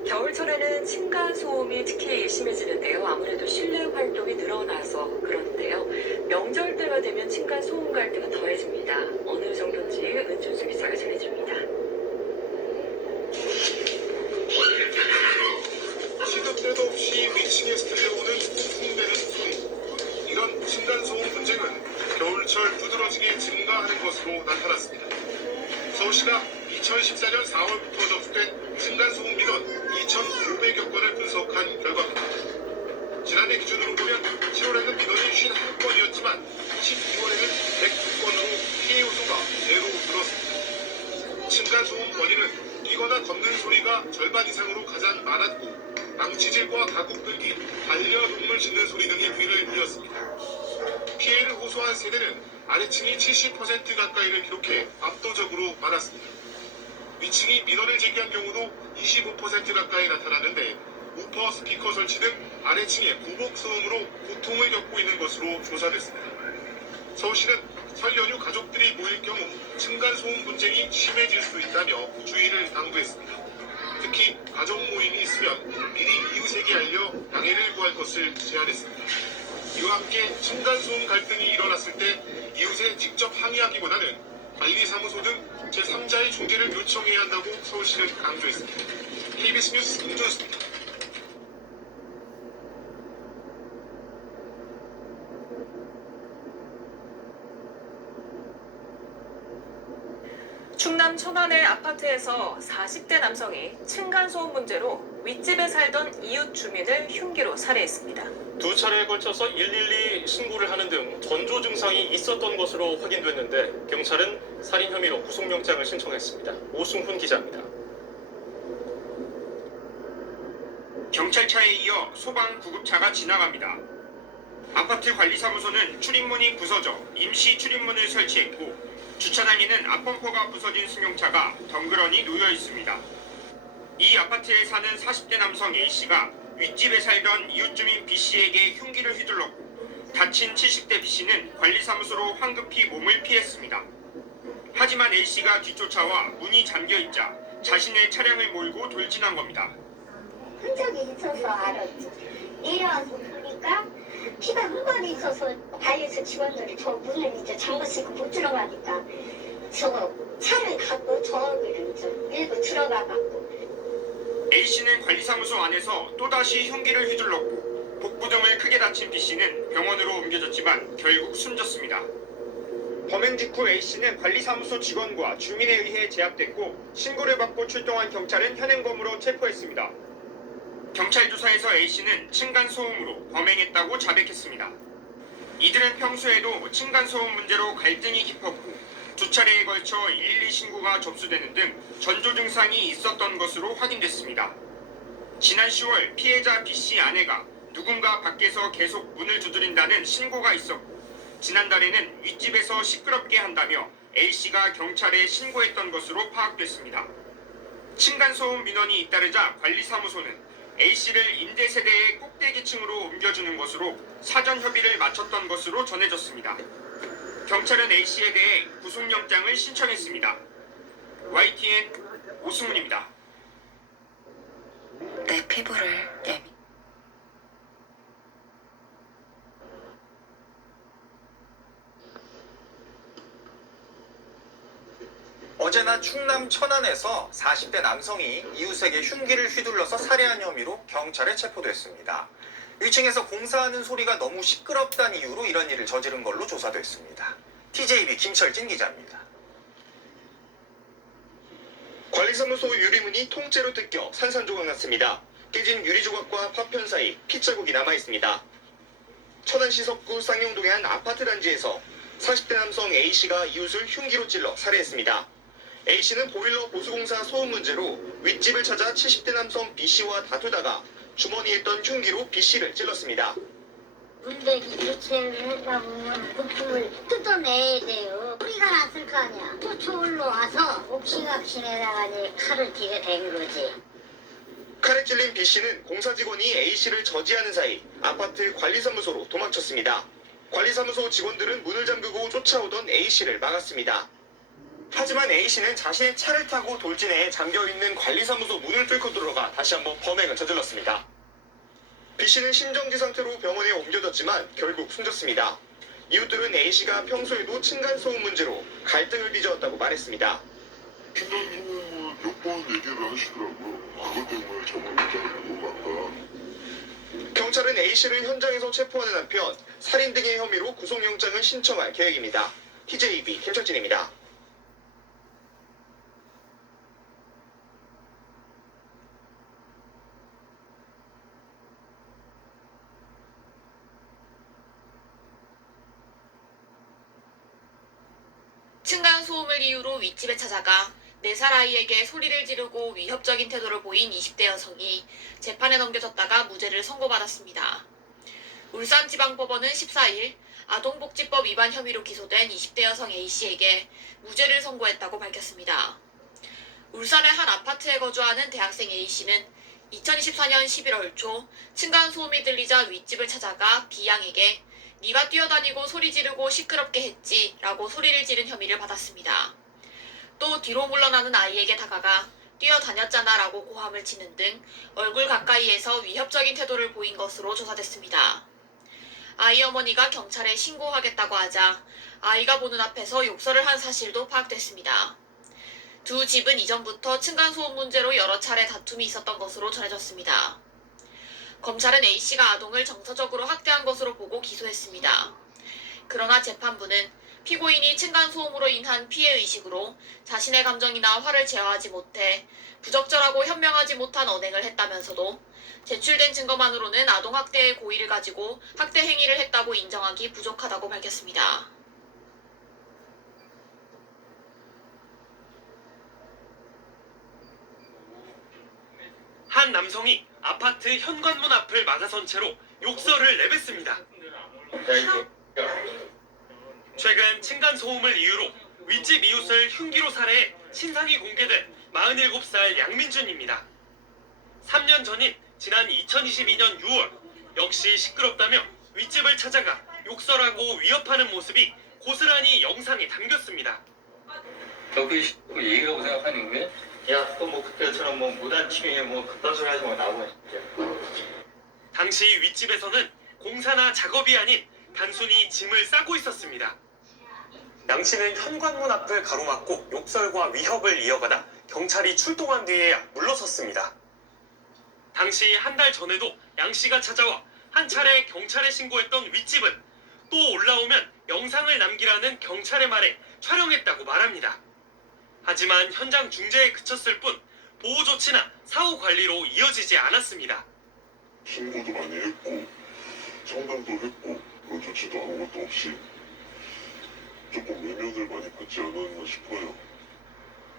겨울철에는 층간소음이 특히 심해지는데요. 아무래도 실내 활동이 늘어나서 그런데요. 명절 때가 되면 층간소음 갈등은 더해집니다. 어느 정도인지 은준수 기자가 전해줍니다. 시도 때도 없이 위층에서 들려오는 쿵쿵대는 소리. 이런 층간소음 문제는 겨울철 두드러지게 증가하는 것으로 나타났습니다. 서울시가 2014년 4월부터 접수된 층간소음 민원 2,500여 건을 분석한 결과입니다. 지난해 기준으로 보면 7월에는 민원이 51건이었지만 12월에는 102건으로 피해 요소가 제로 늘었습니다. 층간소음 원인은 뛰거나 걷는 소리가 절반 이상으로 가장 많았고 망치질과 가구 끌기, 반려동물 짖는 소리 등이 뒤를 이었습니다. 피해를 호소한 세대는 아래층이 70% 가까이를 기록해 압도적으로 많았습니다. 위층이 민원을 제기한 경우도 25% 가까이 나타났는데 우퍼, 스피커 설치 등 아래층의 보복 소음으로 고통을 겪고 있는 것으로 조사됐습니다. 서울시는 설 연휴 가족들이 모일 경우 층간소음 분쟁이 심해질 수 있다며 주의를 당부했습니다. 특히 가족 모임이 있으면 미리 이웃에게 알려 양해를 구할 것을 제안했습니다. 이와 함께 층간소음 갈등이 일어났을 때 이웃에 직접 항의하기보다는 관리사무소 등 제3자의 중재를 요청해야 한다고 서울시는 강조했습니다. KBS 뉴스 임준수입니다. 충남 천안의 아파트에서 40대 남성이 층간소음 문제로 윗집에 살던 이웃 주민을 흉기로 살해했습니다. 두 차례에 걸쳐서 112 신고를 하는 등 전조 증상이 있었던 것으로 확인됐는데 경찰은 살인 혐의로 구속영장을 신청했습니다. 오승훈 기자입니다. 경찰차에 이어 소방 구급차가 지나갑니다. 아파트 관리사무소는 출입문이 부서져 임시 출입문을 설치했고 주차장에는 앞범퍼가 부서진 승용차가 덩그러니 놓여 있습니다. 이 아파트에 사는 40대 남성 A씨가 윗집에 살던 이웃주민 B씨에게 흉기를 휘둘렀고 다친 70대 B씨는 관리사무소로 황급히 몸을 피했습니다. 하지만 A씨가 뒤쫓아와 문이 잠겨있자 자신의 차량을 몰고 돌진한 겁니다. 흔적이 있어서 알았지. 내려와서 보니까 피가 흠뻑이 있어서 다이어트 직원들이 저 문을 이제 잠갔으니까 못 들어가니까 저 차를 갖고 저기를 이제 밀고 들어가갖고. A씨는 관리사무소 안에서 또다시 흉기를 휘둘렀고 복부 등을 크게 다친 B씨는 병원으로 옮겨졌지만 결국 숨졌습니다. 범행 직후 A씨는 관리사무소 직원과 주민에 의해 제압됐고 신고를 받고 출동한 경찰은 현행범으로 체포했습니다. 경찰 조사에서 A씨는 층간소음으로 범행했다고 자백했습니다. 이들은 평소에도 층간소음 문제로 갈등이 깊었고 두 차례에 걸쳐 112 신고가 접수되는 등 전조 증상이 있었던 것으로 확인됐습니다. 지난 10월 피해자 B씨 아내가 누군가 밖에서 계속 문을 두드린다는 신고가 있었고 지난달에는 윗집에서 시끄럽게 한다며 A씨가 경찰에 신고했던 것으로 파악됐습니다. 층간소음 민원이 잇따르자 관리사무소는 A씨를 임대세대의 꼭대기층으로 옮겨주는 것으로 사전 협의를 마쳤던 것으로 전해졌습니다. 경찰은 A씨에 대해 구속영장을 신청했습니다. YTN 오승훈입니다. 내 피부를 어제나 충남 천안에서 40대 남성이 이웃에게 흉기를 휘둘러서 살해한 혐의로 경찰에 체포됐습니다. 위층에서 공사하는 소리가 너무 시끄럽다는 이유로 이런 일을 저지른 걸로 조사됐습니다. TJB 김철진 기자입니다. 관리사무소 유리문이 통째로 뜯겨 산산조각 났습니다. 깨진 유리조각과 파편 사이 핏자국이 남아있습니다. 천안시 석구 쌍용동의 한 아파트 단지에서 40대 남성 A씨가 이웃을 흉기로 찔러 살해했습니다. A씨는 보일러 보수공사 소음 문제로 윗집을 찾아 70대 남성 B씨와 다투다가 주머니에 있던 흉기로 B씨를 찔렀습니다. 문대기 교체를 하다 보면 부품을 뜯어내야 돼요. 소리가 났을 거 아니야. 또 저울로 와서 옥시각신에다가 이제 칼을 뒤게 된 거지. 칼에 찔린 B씨는 공사 직원이 A씨를 저지하는 사이 아파트 관리사무소로 도망쳤습니다. 관리사무소 직원들은 문을 잠그고 쫓아오던 A씨를 막았습니다. 하지만 A씨는 자신의 차를 타고 돌진해 잠겨있는 관리사무소 문을 뚫고 들어가 다시 한번 범행을 저질렀습니다. B씨는 심정지 상태로 병원에 옮겨졌지만 결국 숨졌습니다. 이웃들은 A씨가 평소에도 층간소음 문제로 갈등을 빚어왔다고 말했습니다. 층간소음을 몇 번 얘기를 하시더라고요. 그것 때문에 전문가라고 아까. 경찰은 A씨를 현장에서 체포하는 한편 살인 등의 혐의로 구속영장을 신청할 계획입니다. TJB 김철진입니다. 층간소음을 이유로 윗집에 찾아가 4살 아이에게 소리를 지르고 위협적인 태도를 보인 20대 여성이 재판에 넘겨졌다가 무죄를 선고받았습니다. 울산지방법원은 14일 아동복지법 위반 혐의로 기소된 20대 여성 A씨에게 무죄를 선고했다고 밝혔습니다. 울산의 한 아파트에 거주하는 대학생 A씨는 2024년 11월 초 층간소음이 들리자 윗집을 찾아가 B양에게 네가 뛰어다니고 소리 지르고 시끄럽게 했지 라고 소리를 지른 혐의를 받았습니다. 또 뒤로 물러나는 아이에게 다가가 뛰어다녔잖아 라고 고함을 치는 등 얼굴 가까이에서 위협적인 태도를 보인 것으로 조사됐습니다. 아이 어머니가 경찰에 신고하겠다고 하자 아이가 보는 앞에서 욕설을 한 사실도 파악됐습니다. 두 집은 이전부터 층간소음 문제로 여러 차례 다툼이 있었던 것으로 전해졌습니다. 검찰은 A씨가 아동을 정서적으로 학대한 것으로 보고 기소했습니다. 그러나 재판부는 피고인이 층간소음으로 인한 피해의식으로 자신의 감정이나 화를 제어하지 못해 부적절하고 현명하지 못한 언행을 했다면서도 제출된 증거만으로는 아동학대의 고의를 가지고 학대 행위를 했다고 인정하기 부족하다고 밝혔습니다. 한 남성이 아파트 현관문 앞을 막아선 채로 욕설을 내뱉습니다. 최근 층간소음을 이유로 윗집 이웃을 흉기로 살해해 신상이 공개된 47살 양민준입니다. 3년 전인 지난 2022년 6월 역시 시끄럽다며 윗집을 찾아가 욕설하고 위협하는 모습이 고스란히 영상에 담겼습니다. 그 얘기라고 생각하는 게, 야, 또 뭐 그때처럼 뭐 무단침해 뭐 그딴 소리 하지 마 나오고 진짜. 당시 윗집에서는 공사나 작업이 아닌 단순히 짐을 싸고 있었습니다. 양 씨는 현관문 앞을 가로막고 욕설과 위협을 이어가다 경찰이 출동한 뒤에야 물러섰습니다. 당시 한 달 전에도 양 씨가 찾아와 한 차례 경찰에 신고했던 윗집은 또 올라오면 영상을 남기라는 경찰의 말에 촬영했다고 말합니다. 하지만 현장 중재에 그쳤을 뿐 보호 조치나 사후 관리로 이어지지 않았습니다. 신고도 많이 했고 상담도 했고 그런 조치도 아무것도 없이 조금 외면을 많이 받지 않았나 싶어요.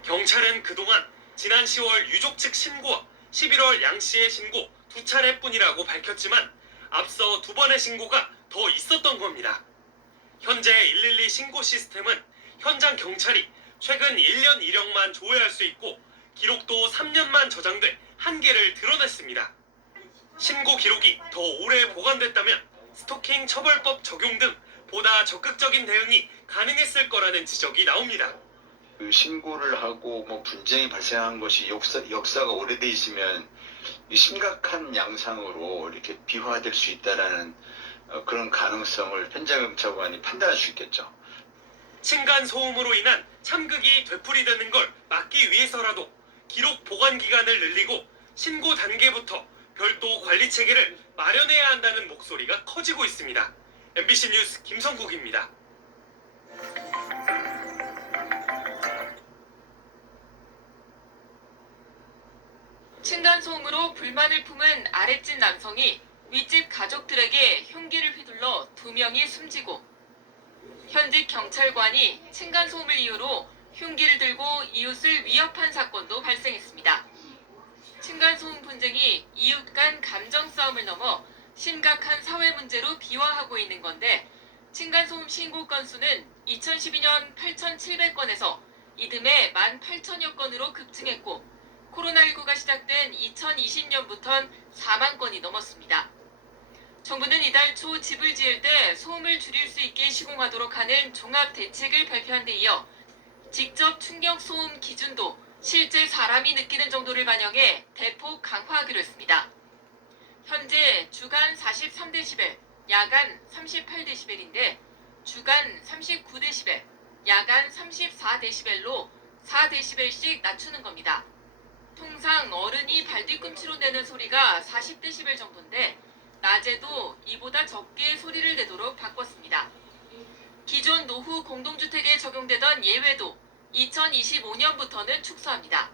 경찰은 그동안 지난 10월 유족 측 신고와 11월 양 씨의 신고 2차례뿐이라고 밝혔지만 앞서 2번의 신고가 더 있었던 겁니다. 현재 112 신고 시스템은 현장 경찰이 최근 1년 이력만 조회할 수 있고 기록도 3년만 저장돼 한계를 드러냈습니다. 신고 기록이 더 오래 보관됐다면 스토킹 처벌법 적용 등 보다 적극적인 대응이 가능했을 거라는 지적이 나옵니다. 그 신고를 하고 뭐 분쟁이 발생한 것이 역사가 오래돼 있으면 심각한 양상으로 이렇게 비화될 수 있다라는 그런 가능성을 현장검찰관이 판단할 수 있겠죠. 층간 소음으로 인한 참극이 되풀이되는 걸 막기 위해서라도 기록 보관 기간을 늘리고 신고 단계부터 별도 관리 체계를 마련해야 한다는 목소리가 커지고 있습니다. MBC 뉴스 김성국입니다. 층간소음으로 불만을 품은 아랫집 남성이 윗집 가족들에게 흉기를 휘둘러 2명이 숨지고 현직 경찰관이 층간소음을 이유로 흉기를 들고 이웃을 위협한 사건도 발생했습니다. 층간소음 분쟁이 이웃 간 감정 싸움을 넘어 심각한 사회 문제로 비화하고 있는 건데 층간소음 신고 건수는 2012년 8,700건에서 이듬해 18,000여 건으로 급증했고 코로나19가 시작된 2020년부턴 4만 건이 넘었습니다. 정부는 이달 초 집을 지을 때 소음을 줄일 수 있게 시공하도록 하는 종합 대책을 발표한 데 이어 직접 충격 소음 기준도 실제 사람이 느끼는 정도를 반영해 대폭 강화하기로 했습니다. 현재 주간 43데시벨, 야간 38데시벨인데 주간 39데시벨, 야간 34데시벨로 4데시벨씩 낮추는 겁니다. 통상 어른이 발뒤꿈치로 내는 소리가 40데시벨 정도인데 낮에도 이보다 적게 소리를 내도록 바꿨습니다. 기존 노후 공동주택에 적용되던 예외도 2025년부터는 축소합니다.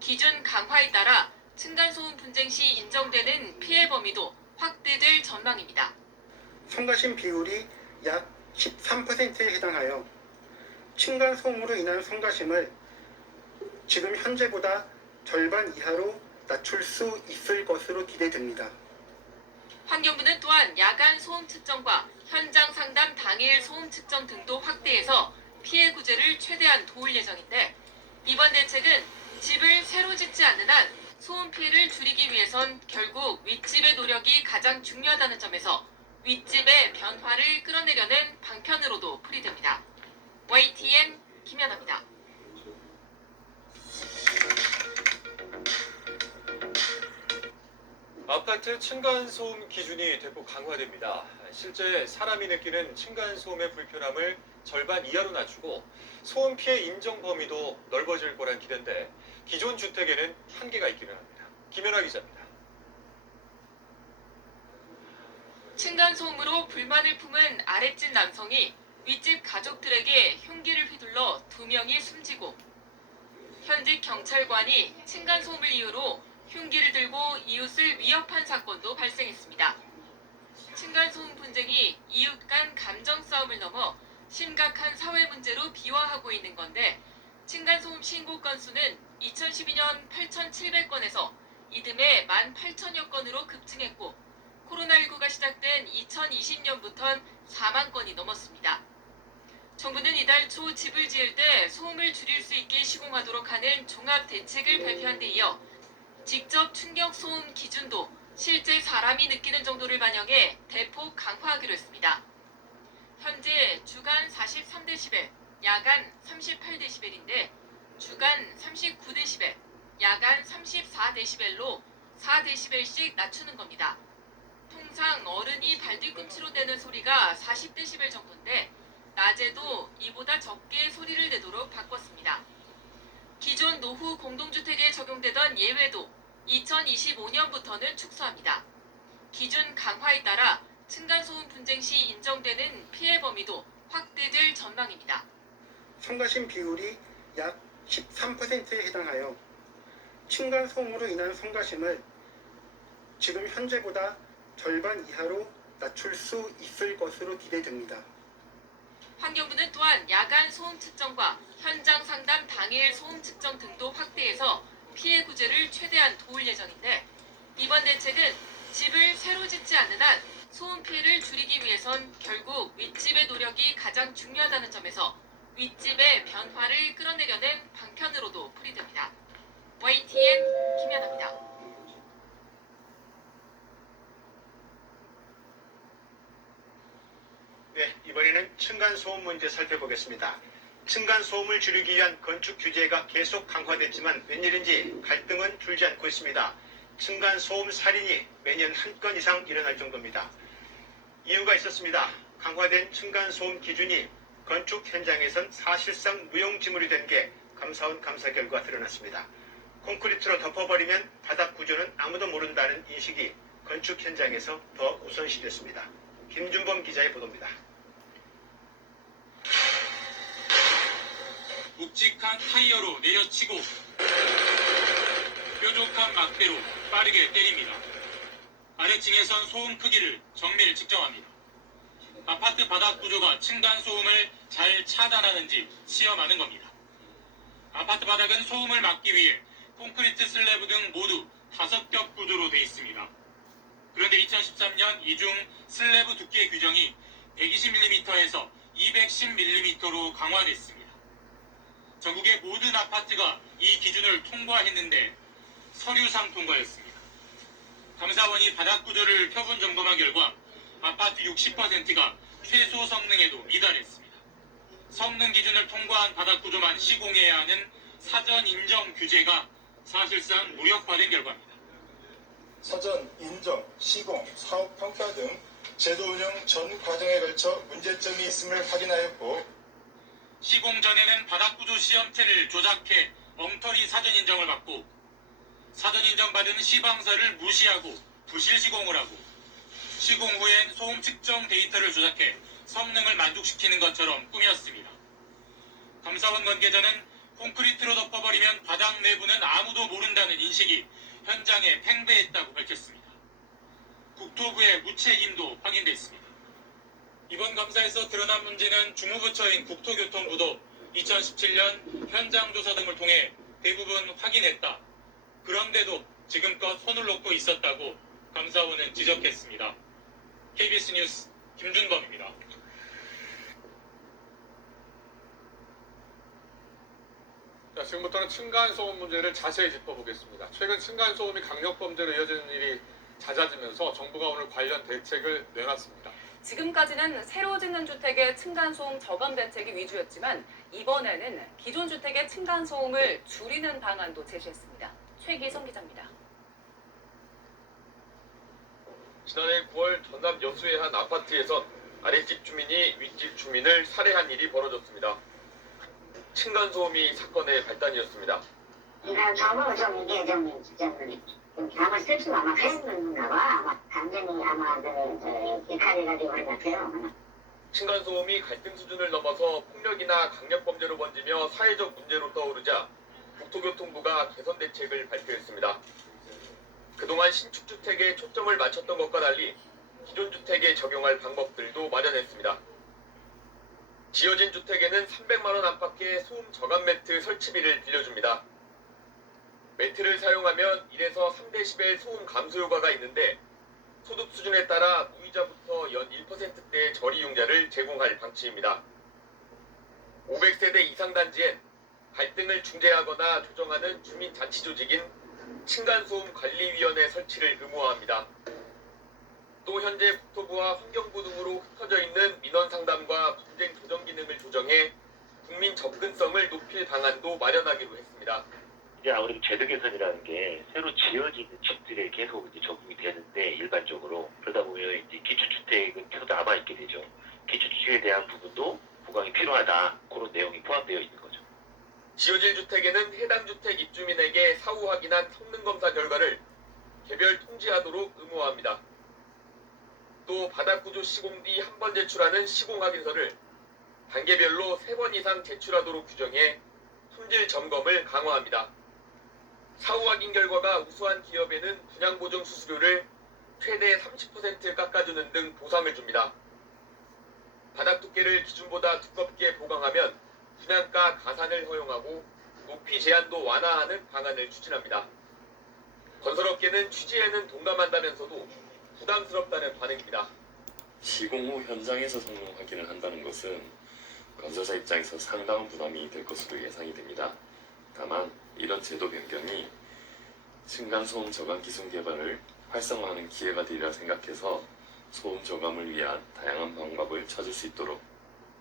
기준 강화에 따라 층간소음 분쟁 시 인정되는 피해 범위도 확대될 전망입니다. 성가심 비율이 약 13%에 해당하여 층간소음으로 인한 성가심을 지금 현재보다 절반 이하로 낮출 수 있을 것으로 기대됩니다. 환경부는 또한 야간 소음 측정과 현장 상담 당일 소음 측정 등도 확대해서 피해 구제를 최대한 도울 예정인데 이번 대책은 집을 새로 짓지 않는 한 소음 피해를 줄이기 위해선 결국 윗집의 노력이 가장 중요하다는 점에서 윗집의 변화를 끌어내려는 방편으로도 풀이됩니다. YTN 김연아입니다. 아파트 층간소음 기준이 대폭 강화됩니다. 실제 사람이 느끼는 층간소음의 불편함을 절반 이하로 낮추고 소음 피해 인정 범위도 넓어질 거란 기대인데 기존 주택에는 한계가 있기는 합니다. 김연아 기자입니다. 층간소음으로 불만을 품은 아랫집 남성이 윗집 가족들에게 흉기를 휘둘러 2명이 숨지고 현직 경찰관이 층간소음을 이유로 흉기를 들고 이웃을 위협한 사건도 발생했습니다. 층간소음 분쟁이 이웃 간 감정 싸움을 넘어 심각한 사회 문제로 비화하고 있는 건데 층간소음 신고 건수는 2012년 8,700건에서 이듬해 18,000여 건으로 급증했고 코로나19가 시작된 2020년부턴 4만 건이 넘었습니다. 정부는 이달 초 집을 지을 때 소음을 줄일 수 있게 시공하도록 하는 종합 대책을 발표한 데 이어 직접 충격 소음 기준도 실제 사람이 느끼는 정도를 반영해 대폭 강화하기로 했습니다. 현재 주간 43데시벨, 야간 38데시벨인데 주간 39데시벨, 야간 34데시벨로 4데시벨씩 낮추는 겁니다. 통상 어른이 발뒤꿈치로 내는 소리가 40데시벨 정도인데 낮에도 이보다 적게 소리를 내도록 바꿨습니다. 기존 노후 공동주택에 적용되던 예외도 2025년부터는 축소합니다. 기준 강화에 따라 층간소음 분쟁 시 인정되는 피해 범위도 확대될 전망입니다. 성가심 비율이 약 13%에 해당하여 층간소음으로 인한 성가심을 지금 현재보다 절반 이하로 낮출 수 있을 것으로 기대됩니다. 환경부는 또한 야간 소음 측정과 현장 상담 당일 소음 측정 등도 확대해서 피해 구제를 최대한 도울 예정인데 이번 대책은 집을 새로 짓지 않는 한 소음 피해를 줄이기 위해선 결국 윗집의 노력이 가장 중요하다는 점에서 윗집의 변화를 끌어내려는 방편으로도 풀이됩니다. YTN 김연아입니다. 네, 이번에는 층간소음 문제 살펴보겠습니다. 층간소음을 줄이기 위한 건축 규제가 계속 강화됐지만 웬일인지 갈등은 줄지 않고 있습니다. 층간소음 살인이 매년 한 건 이상 일어날 정도입니다. 이유가 있었습니다. 강화된 층간소음 기준이 건축 현장에선 사실상 무용지물이 된 게 감사원 감사 결과 드러났습니다. 콘크리트로 덮어버리면 바닥 구조는 아무도 모른다는 인식이 건축 현장에서 더 우선시됐습니다. 김준범 기자의 보도입니다. 묵직한 타이어로 내려치고 뾰족한 막대로 빠르게 때립니다. 아래층에선 소음 크기를 정밀 측정합니다. 아파트 바닥 구조가 층간소음을 잘 차단하는지 시험하는 겁니다. 아파트 바닥은 소음을 막기 위해 콘크리트 슬래브 등 모두 5겹 구조로 되어 있습니다. 그런데 2013년 이중 슬래브 두께 규정이 120mm에서 210mm로 강화됐습니다. 전국의 모든 아파트가 이 기준을 통과했는데 서류상 통과했습니다. 감사원이 바닥 구조를 표본 점검한 결과 아파트 60%가 최소 성능에도 미달했습니다. 성능 기준을 통과한 바닥 구조만 시공해야 하는 사전 인정 규제가 사실상 무력화된 결과입니다. 사전 인정, 시공, 사업 평가 등 제도 운영 전 과정에 걸쳐 문제점이 있음을 확인하였고 시공 전에는 바닥 구조 시험체를 조작해 엉터리 사전 인정을 받고 사전 인정받은 시방서를 무시하고 부실 시공을 하고 시공 후엔 소음 측정 데이터를 조작해 성능을 만족시키는 것처럼 꾸몄습니다. 감사원 관계자는 콘크리트로 덮어버리면 바닥 내부는 아무도 모른다는 인식이 현장에 팽배했다고 밝혔습니다. 국토부의 무책임도 확인됐습니다. 이번 감사에서 드러난 문제는 주무부처인 국토교통부도 2017년 현장 조사 등을 통해 대부분 확인했다. 그런데도 지금껏 손을 놓고 있었다고 감사원은 지적했습니다. KBS 뉴스 김준범입니다. 자, 지금부터는 층간소음 문제를 자세히 짚어보겠습니다. 최근 층간소음이 강력범죄로 이어지는 일이 잦아지면서 정부가 오늘 관련 대책을 내놨습니다. 지금까지는 새로 짓는 주택의 층간소음 저감 대책이 위주였지만 이번에는 기존 주택의 층간소음을 줄이는 방안도 제시했습니다. 최기성 기자입니다. 지난해 9월 전남 여수의 한 아파트에선 아랫집 주민이 윗집 주민을 살해한 일이 벌어졌습니다. 층간소음이 사건의 발단이었습니다. 그러니까 너무 좀 이게 좀 아마 슬프가 아마 그랬는가 봐. 아마 감정이 아마 역할해가지고 그런 것 같아요. 층간소음이 갈등 수준을 넘어서 폭력이나 강력범죄로 번지며 사회적 문제로 떠오르자 국토교통부가 개선 대책을 발표했습니다. 그동안 신축주택에 초점을 맞췄던 것과 달리 기존 주택에 적용할 방법들도 마련했습니다. 지어진 주택에는 300만 원 안팎의 소음 저감 매트 설치비를 빌려줍니다. 매트를 사용하면 1에서 3dB 소음 감소 효과가 있는데 소득 수준에 따라 무이자부터 연 1%대의 저리융자를 제공할 방침입니다. 500세대 이상 단지엔 갈등을 중재하거나 조정하는 주민자치조직인 층간소음관리위원회 설치를 의무화합니다. 또 현재 국토부와 환경부 등으로 흩어져 있는 민원상담과 분쟁 조정 기능을 조정해 국민 접근성을 높일 방안도 마련하기로 했습니다. 이제 아무래도 제도 개선이라는 게 새로 지어지는 집들에 계속 이제 적용이 되는데 일반적으로 그러다 보면 이제 기초주택은 계속 남아있게 되죠. 기초주택에 대한 부분도 보강이 필요하다. 그런 내용이 포함되어 있는 거죠. 지어질 주택에는 해당 주택 입주민에게 사후 확인한 성능검사 결과를 개별 통지하도록 의무화합니다. 또 바닥구조 시공 뒤 한 번 제출하는 시공 확인서를 단계별로 3번 이상 제출하도록 규정해 품질 점검을 강화합니다. 사후 확인 결과가 우수한 기업에는 분양보증 수수료를 최대 30% 깎아주는 등 보상을 줍니다. 바닥 두께를 기준보다 두껍게 보강하면 분양가 가산을 허용하고 높이 제한도 완화하는 방안을 추진합니다. 건설업계는 취지에는 동감한다면서도 부담스럽다는 반응입니다. 시공 후 현장에서 성능 확인을 한다는 것은 건설사 입장에서 상당한 부담이 될 것으로 예상이 됩니다. 다만 이런 제도 변경이 층간소음 저감 기술 개발을 활성화하는 기회가 되리라 생각해서 소음 저감을 위한 다양한 방법을 찾을 수 있도록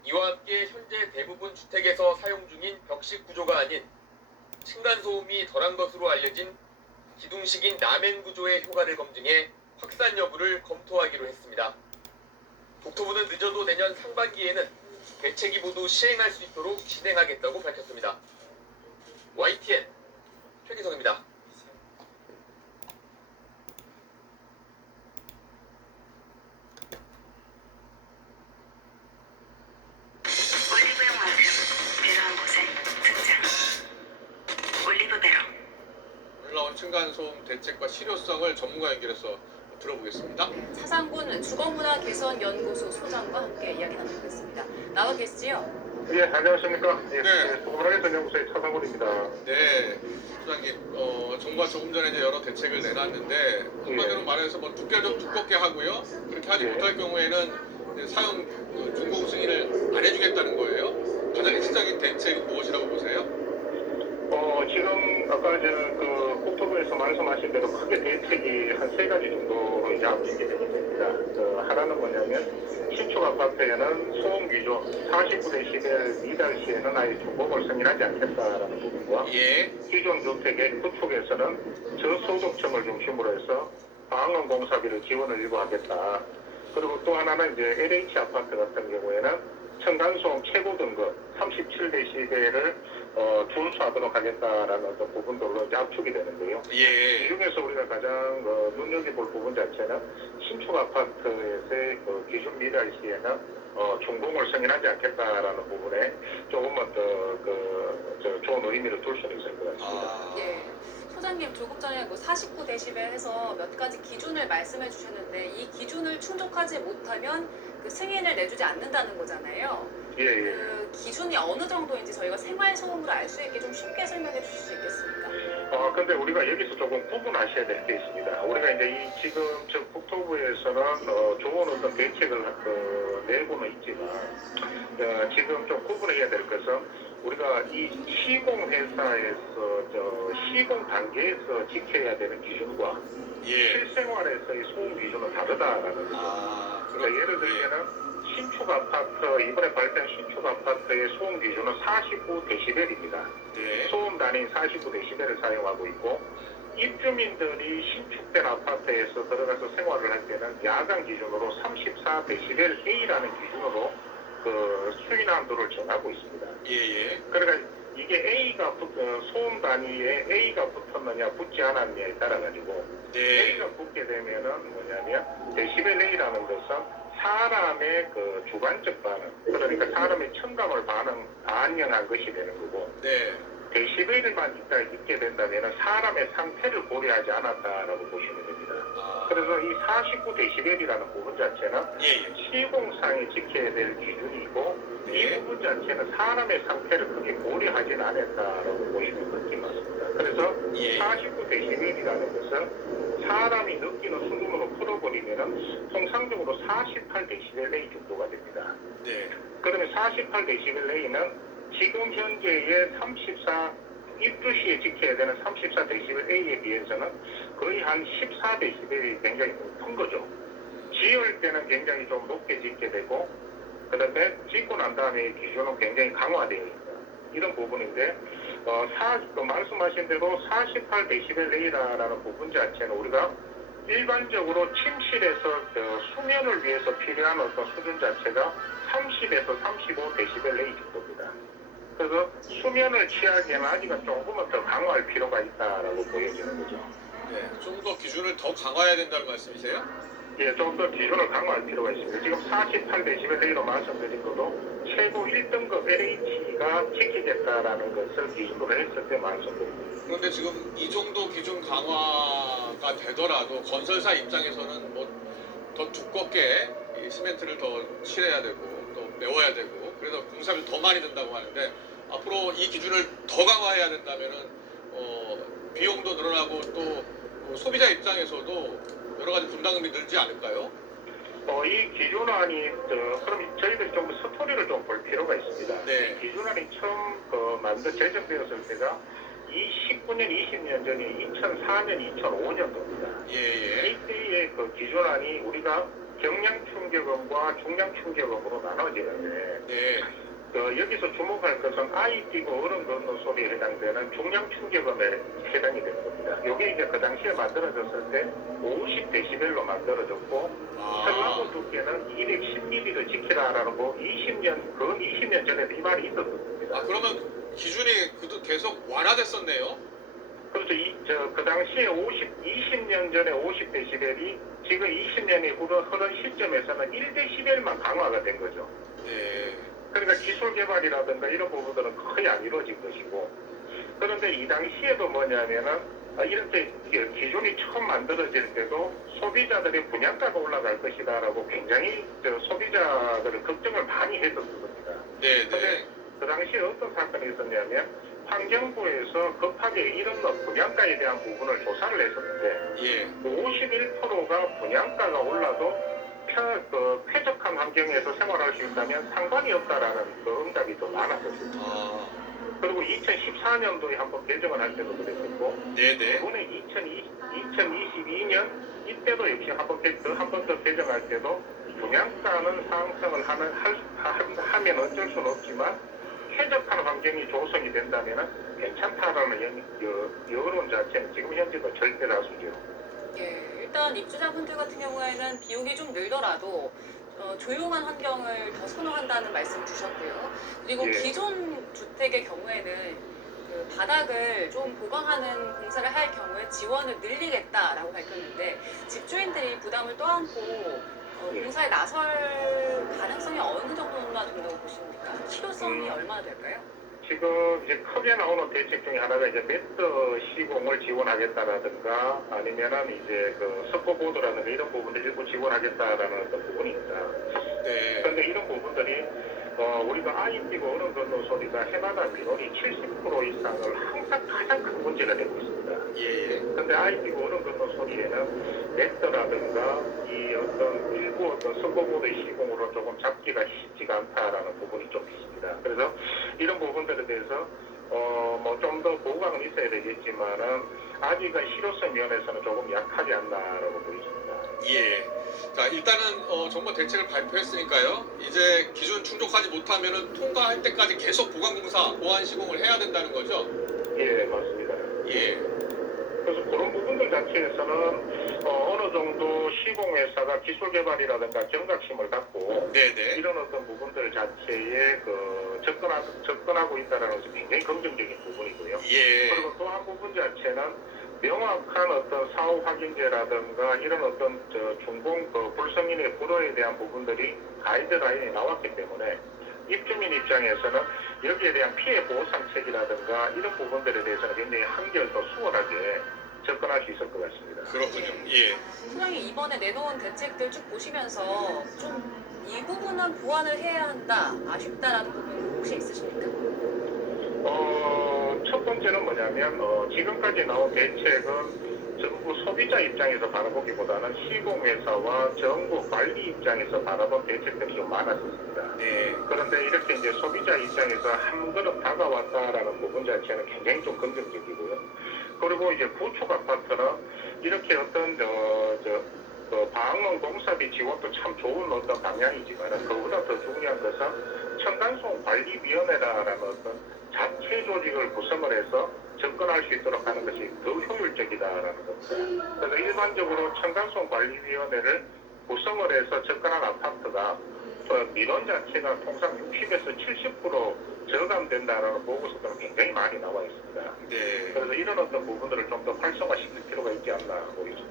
이와 함께 현재 대부분 주택에서 사용 중인 벽식 구조가 아닌 층간소음이 덜한 것으로 알려진 기둥식인 라멘 구조의 효과를 검증해 확산 여부를 검토하기로 했습니다. 국토부는 늦어도 내년 상반기에는 대책이 모두 시행할 수 있도록 진행하겠다고 밝혔습니다. YTN 최기성입니다. 올리브영 만큼 배로한 곳에 등장. 올리브 배로. 올라온 층간소음 대책과 실효성을 전문가 연결해서 들어보겠습니다. 차상군 주거문화개선연구소 소장과 함께 이야기 나누겠습니다. 나와 계시지요? 예, 안녕하십니까. 예, 네. 주거문화개선연구소의 차상군입니다. 네, 소장님, 정부가 조금 전에 이제 여러 대책을 내놨는데 한마디로 말해서 뭐 두께를 좀 두껍게 하고요. 그렇게 하지 못할 경우에는 이제 사용 준공 승인을 안 해주겠다는 거예요. 가장 핵심적인 대책은 무엇이라고 보세요? 지금 아까 이제 그 국토부에서 말씀하신 대로 크게 대책이 한 3가지 정도로 이제 앞지게 됩니다. 하나는 뭐냐면 신축 아파트에는 소음 기준 49dB 미달 시에는 아예 준공을 승인하지 않겠다라는 부분과 기존 주택의 구축에서는 저소득층을 중심으로 해서 방음 공사비를 지원을 일부 하겠다. 그리고 또 하나는 이제 LH 아파트 같은 경우에는 층간소음 최고 등급 37dB를 준수하도록 하겠다라는 어떤 부분들로 이제 압축이 되는데요. 이 중에서 우리가 가장 눈여겨볼 부분 자체는 신축 아파트에서의 기준 미달 시에는 준공을 승인하지 않겠다라는 부분에 조금만 더 좋은 의미를 둘 수는 있을 것 같습니다. 예. 소장님 조금 전에 49dB 해서 몇 가지 기준을 말씀해 주셨는데 이 기준을 충족하지 못하면 그 승인을 내주지 않는다는 거잖아요. 그 기준이 어느 정도인지 저희가 생활소음으로 알 수 있게 좀 쉽게 설명해 주실 수 있겠습니까? 근데 우리가 여기서 조금 구분하셔야 될 게 있습니다. 우리가 이제 지금 국토부에서는 좋은 어떤 대책을 내고는 있지만 지금 좀 구분해야 될 것은 우리가 이 시공회사에서 시공 단계에서 지켜야 되는 기준과 실생활에서의 소음 기준은 다르다라는 거죠. 그러니까 예를 들면은 신축 아파트, 이번에 발표한 신축 아파트의 소음 기준은 49dB입니다. 소음 단위인 49dB를 사용하고 있고 입주민들이 신축된 아파트에서 들어가서 생활을 할 때는 야간 기준으로 34dBA라는 기준으로 그 수위난도를 정하고 있습니다. 그러니까 이게 A가 소음 단위에 A가 붙었느냐 붙지 않았느냐에 따라 가지고 A가 붙게 되면은 뭐냐면 데시벨 A라는 것은 사람의 그 주관적 반응, 그러니까 사람의 청감을 반영한 것이 되는 거고, 데시벨만 있게 된다면 사람의 상태를 고려하지 않았다라고 보시면 됩니다. 그래서 이 49 데시벨이라는 부분 자체는 시공상에 지켜야 될 기준이고, 이 부분 자체는 사람의 상태를 크게 고려하지는 않았다라고 보시면 그렇게 맞습니다. 그래서 49 데시벨이라는 것은 사람이 느끼는 수준으로 풀어버리면 통상적으로 48 데시벨 A 정도가 됩니다. 그러면 48 데시벨 A는 지금 현재의 34 입주 시에 지켜야 되는 34 데시벨 A에 비해서는 거의 한 14 데시벨이 굉장히 높은 거죠. 지을 때는 굉장히 좀 높게 짓게 되고, 그 다음에 짓고 난 다음에 기준은 굉장히 강화되어 있다. 이런 부분인데, 말씀하신 대로 48 데시벨 A라는 부분 자체는 우리가 일반적으로 침실에서 수면을 위해서 필요한 어떤 수준 자체가 30에서 35 데시벨 A 정도입니다. 그래서 수면을 취하기에는 아직은 조금은 더 강화할 필요가 있다라고 보여지는 거죠. 좀 더 기준을 더 강화해야 된다는 말씀이세요? 예, 좀 더 기준을 강화할 필요가 있습니다. 지금 48 데시벨 A로 말씀드린 것도 최고 1등급 LH가 지키겠다라는 것을 기준으로 했을 때 말씀드립니다. 그런데 지금 이 정도 기준 강화가 되더라도 건설사 입장에서는 뭐 더 두껍게 이 시멘트를 더 칠해야 되고 또 메워야 되고 그래서 공사비를 더 많이 든다고 하는데 앞으로 이 기준을 더 강화해야 된다면은 비용도 늘어나고 또 소비자 입장에서도 여러 가지 분담금이 늘지 않을까요? 이 기준안이 그럼 저희들이 좀 스토리를 좀 볼 필요가 있습니다. 이 기준안이 처음 제정되었을 때가 19년, 20년 전이 2004년, 2005년도입니다. 이때의 그 기준안이 우리가 경량 충격음과 중량 충격음으로 나눠지는데 여기서 주목할 것은 아이 뛰고 어른 걷는 소리에 해당되는 중량 충격음에 해당이 되는 겁니다. 이게 이제 그 당시에 만들어졌을 때 50데시벨로 만들어졌고 헬라고 두께는 210mm를 지키라라고 20년 전에도 이 말이 있었던 겁니다. 그러면 기준이 계속 완화됐었네요? 그렇죠. 그 당시에 20년 전에 50데시벨이 지금 20년이 흐른 시점에서는 1데시벨만 강화가 된 거죠. 그러니까 기술 개발이라든가 이런 부분들은 거의 안 이루어진 것이고, 그런데 이 당시에도 뭐냐면은 이렇게 기준이 처음 만들어질 때도 소비자들의 분양가가 올라갈 것이다라고 굉장히 소비자들을 걱정을 많이 했었던 겁니다. 그런데 그 당시에 어떤 사건이 있었냐면 환경부에서 급하게 이런 분양가에 대한 부분을 조사를 했었는데 51%가 분양가가 올라도 쾌적한 환경에서 생활할 수 있다면 상관이 없다라는 그 응답이 더 많았었습니다. 그리고 2014년도에 한번 개정을 할 때도 그랬었고, 이번에 2022년 이때도 역시 한 번 더 개정할 때도 분양가는 상승을 하면 어쩔 수는 없지만 쾌적한 환경이 조성이 된다면 괜찮다라는 여론 자체는 지금 현재도 절대 다수죠. 일단 입주자분들 같은 경우에는 비용이 좀 늘더라도 조용한 환경을 더 선호한다는 말씀 주셨고요. 그리고 기존 주택의 경우에는 그 바닥을 좀 보강하는 공사를 할 경우에 지원을 늘리겠다라고 밝혔는데 집주인들이 부담을 떠안고 공사에 나설 가능성이 어느 정도나 된다고 보십니까? 실효성이 얼마나 될까요? 지금 이제 크게 나오는 대책 중에 하나가 이제 매트 시공을 지원하겠다라든가 아니면은 이제 그 석고보드라든가 이런 부분들 일부 지원하겠다라는 어떤 부분입니다. 그런데 이런 부분들이 우리가 아이 뛰고 어른 걷는 소리가 해마다 민원이 70% 이상을 항상 가장 큰 문제가 되고 있습니다. 그런데 아이 뛰고 어른 걷는 소리에는 매트라든가 이 어떤 일부 어떤 석고보드 시공으로 조금 잡기가 쉽지가 않다라는 부분이 좀 있습니다. 그래서 이런 부분들에 대해서 뭐 좀 더 보강은 있어야 되겠지만은 아직은 실효성 면에서는 조금 약하지 않나라고 보입니다. 자, 일단은 정부 대책을 발표했으니까요. 이제 기준 충족하지 못하면은 통과할 때까지 계속 보강공사, 보완 시공을 해야 된다는 거죠? 맞습니다. 그래서 그런 부분들 자체에서는 어느 정도 시공회사가 기술 개발이라든가 경각심을 갖고 이런 어떤 부분들 자체에 그 접근하고 있다는 것이 굉장히 긍정적인 부분이고요. 예. 그리고 또 한 부분 자체는 명확한 어떤 사후 확인제라든가 이런 어떤 준공 불성인의 불허에 대한 부분들이 가이드라인이 나왔기 때문에 입주민 입장에서는 여기에 대한 피해 보상책이라든가 이런 부분들에 대해서는 굉장히 한결 더 수월하게 접근할 수 있을 것 같습니다. 그렇군요. 예. 소장님 이번에 내놓은 대책들 쭉 보시면서 좀 이 부분은 보완을 해야 한다, 아쉽다라는 부분 혹시 있으십니까? 첫 번째는 뭐냐면 지금까지 나온 대책은 전부 소비자 입장에서 바라보기보다는 시공회사와 정부 관리 입장에서 바라본 대책들이 좀 많았습니다. 네. 그런데 이렇게 이제 소비자 입장에서 한 걸음 다가왔다라는 부분 자체는 굉장히 좀 긍정적이고요. 그리고 이제 구축 아파트는 이렇게 어떤 방언 공사비 지원도 참 좋은 어떤 방향이지만 그보다 더 중요한 것은 층간소음 관리위원회라는 어떤 자체 조직을 구성을 해서 접근할 수 있도록 하는 것이 더 효율적이다라는 겁니다. 그래서 일반적으로 층간소음 관리위원회를 구성을 해서 접근한 아파트가 민원 자체가 통상 60에서 70% 저감된다라는 보고서들은 굉장히 많이 나와 있습니다. 네. 그래서 이런 어떤 부분들을 좀 더 활성화시킬 필요가 있지 않나 보입니다.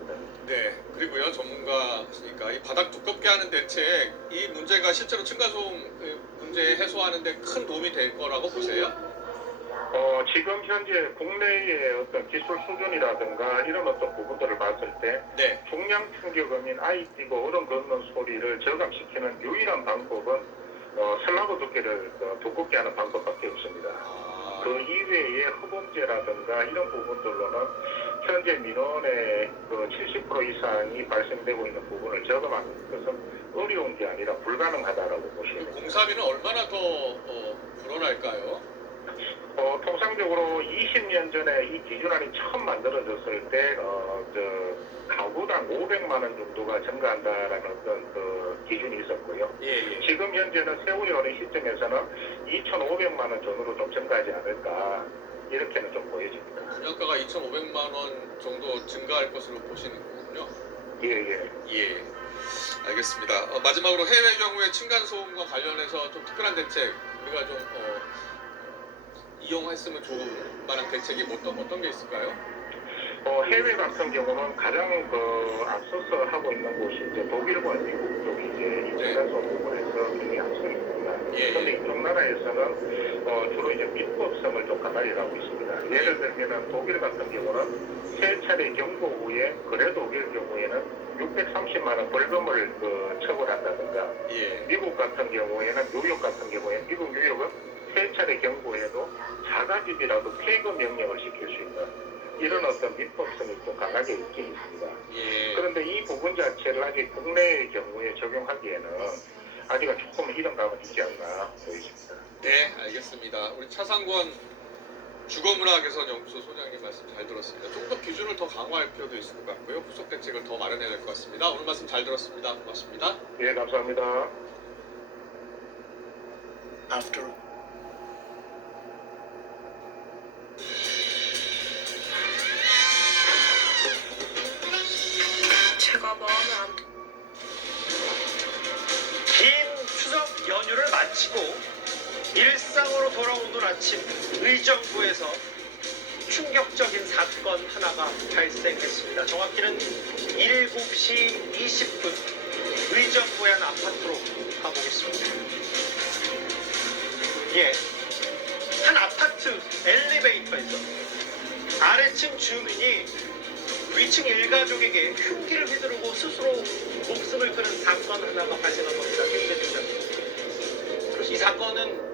네, 그리고요 전문가시니까 이 바닥 두껍게 하는 대책 이 문제가 실제로 층간소음 문제 해소하는데 큰 도움이 될 거라고 보세요? 지금 현재 국내의 어떤 기술 수준이라든가 이런 어떤 부분들을 봤을 때 네. 중량 충격음인 아이 뛰고 어른 걷는 소리를 저감시키는 유일한 방법은 슬라브 두께를 두껍게 하는 방법밖에 없습니다. 그 이외의 허범죄라든가 이런 부분들로는 현재 민원의 70% 이상이 발생되고 있는 부분을 저감하는 것은 어려운 게 아니라 불가능하다라고 보시면 됩니다. 공사비는 얼마나 더 불어날까요? 통상적으로 20년 전에 이 기준안이 처음 만들어졌을 때 가구당 500만 원 정도가 증가한다라는 어떤 기준이 있었고요. 예. 지금 현재는 세월이 오는 시점에서는 2,500만 원 전후로 좀 증가하지 않을까 이렇게는 좀 보여집니다. 분양가가 2,500만 원 정도 증가할 것으로 보시는 거군요. 예. 알겠습니다. 마지막으로 해외 경우에 층간소음과 관련해서 좀 특별한 대책 우리가 좀 이용했으면 좋을 만한 대책이 어떤 게 있을까요? 해외 같은 경우는 가장 앞서서 하고 있는 곳이 이제 독일과 미국 쪽이 이제 이 층간소음 부분에서 굉장히 앞서 있습니다. 그런데 이쪽 나라에서는 주로 이제 민법성을 좀 가다리 하고 있습니다. 예를 들면 독일 같은 경우는 세 차례 경고 후에 그래도 독일 경우에는 630만 원 벌금을 처벌한다든가 미국 같은 경우에는 뉴욕 같은 경우에 미국 뉴욕은 세 차례 경고에도 자가집이라도 폐거 명령을 시킬 수 있는 이런 어떤 민법성이 또 강하게 있긴 있습니다. 그런데 이 부분 자체를 아직 국내의 경우에 적용하기에는 아직은 조금 이런 감은 있지 않나 보입니다. 네, 알겠습니다. 우리 차상권 주거문화개선연구소 소장님 말씀 잘 들었습니다. 좀 더 기준을 더 강화할 필요도 있을 것 같고요. 후속 대책을 더 마련해야 될 것 같습니다. 오늘 말씀 잘 들었습니다. 고맙습니다. 예, 감사합니다. 제가 마음에 안 긴 추석 연휴를 마치고 일상으로 돌아오는 아침 의정부에서 충격적인 사건 하나가 발생했습니다. 정확히는 7시 20분 의정부의 한 아파트로 가보겠습니다. 한 아파트 엘리베이터에서 아래층 주민이 위층 일가족에게 흉기를 휘두르고 스스로 목숨을 끊은 사건 하나가 발생한 겁니다. 이 사건은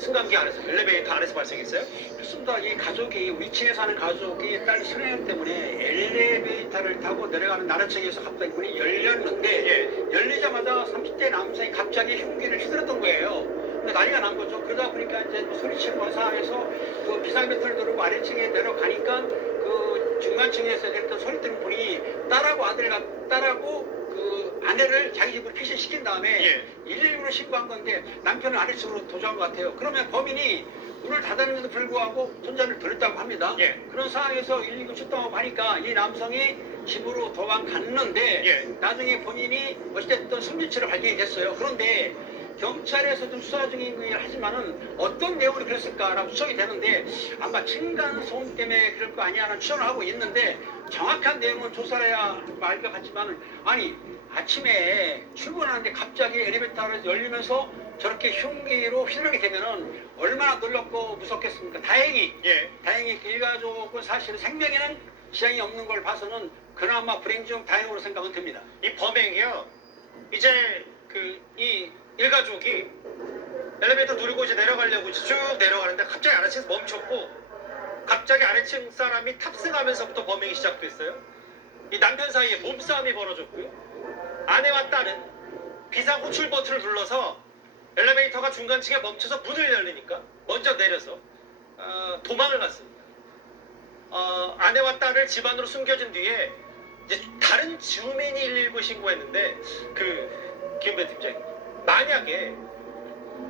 승강기 안에서, 엘리베이터 안에서 발생했어요? 그렇습니다. 이 가족이 위층에 사는 가족이 딸 수련 때문에 엘리베이터를 타고 내려가는 나르층에서 갑자기 문이 열렸는데 열리자마자 30대 남성이 갑자기 흉기를 휘둘렀던 거예요. 근데 난리가 난 거죠. 그러다 보니까 이제 소리치는 원상에서 그 비상벨트를 누르고 아래층에 내려가니까 그 중간층에서 내렸던 소리 듣는 분이 딸하고 그 아내를 자기 집으로 피신시킨 다음에 119로 신고한 건데 남편을 아래층으로 도주한 것 같아요. 그러면 범인이 문을 닫았는데도 불구하고 손잡이를 들었다고 합니다. 그런 상황에서 119 출동하고 하니까 이 남성이 집으로 도망갔는데 나중에 본인이 어찌됐든 숨진 채로 발견이 됐어요. 그런데 경찰에서 좀 수사 중인 거긴 하지만은 어떤 내용으로 그랬을까라고 추정이 되는데 아마 층간소음 때문에 그럴 거 아니냐는 추정을 하고 있는데 정확한 내용은 조사를 해야 알 것 같지만은 아니 아침에 출근하는데 갑자기 엘리베이터를 열리면서 저렇게 흉기로 휘두르게 되면은 얼마나 놀랍고 무섭겠습니까? 다행히 일가족은 사실은 생명에는 지장이 없는 걸 봐서는 그나마 불행 중 다행으로 생각은 듭니다. 이 범행이요. 이제 이 일가족이 엘리베이터 누르고 이제 내려가려고 이제 쭉 내려가는데 갑자기 아래층에서 멈췄고 갑자기 아래층 사람이 탑승하면서부터 범행이 시작됐어요. 이 남편 사이에 몸싸움이 벌어졌고요. 아내와 딸은 비상 호출 버튼을 눌러서 엘리베이터가 중간층에 멈춰서 문을 열리니까 먼저 내려서 도망을 갔습니다. 아내와 딸을 집 안으로 숨겨진 뒤에 이제 다른 주민이 119 신고했는데 김배 팀장님 만약에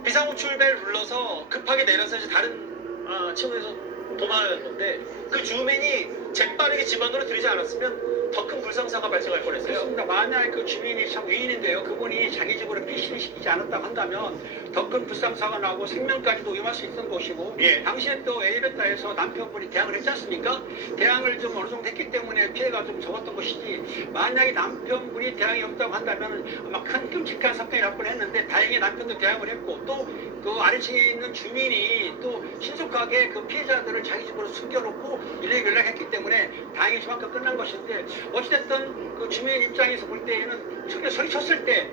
비상호출벨 눌러서 급하게 내려서 이제 다른 층에서 도망을 갔는데 그 주민이 재빠르게 집 안으로 들이지 않았으면 더 큰 불상사가 발생할 뻔했어요. 그렇습니다. 만약 그 주민이 참 위인인데요. 그분이 자기 집으로 피신을 시키지 않았다고 한다면 더 큰 불상사가 나고 생명까지도 위험할 수 있는 것이고 당시에 또 엘리베이터에서 남편분이 대항을 했지 않습니까? 대항을 좀 어느 정도 했기 때문에 피해가 좀 적었던 것이지 만약에 남편분이 대항이 없다고 한다면 아마 큰 끔찍한 사건이 날 뻔했는데 다행히 남편도 대항을 했고 또 그 아래층에 있는 주민이 또 신속하게 그 피해자들을 자기 집으로 숨겨놓고 119 연락했기 때문에 다행히 저만큼 끝난 것인데 어찌됐든 그 주민 입장에서 볼 때에는 저게 소리쳤을 때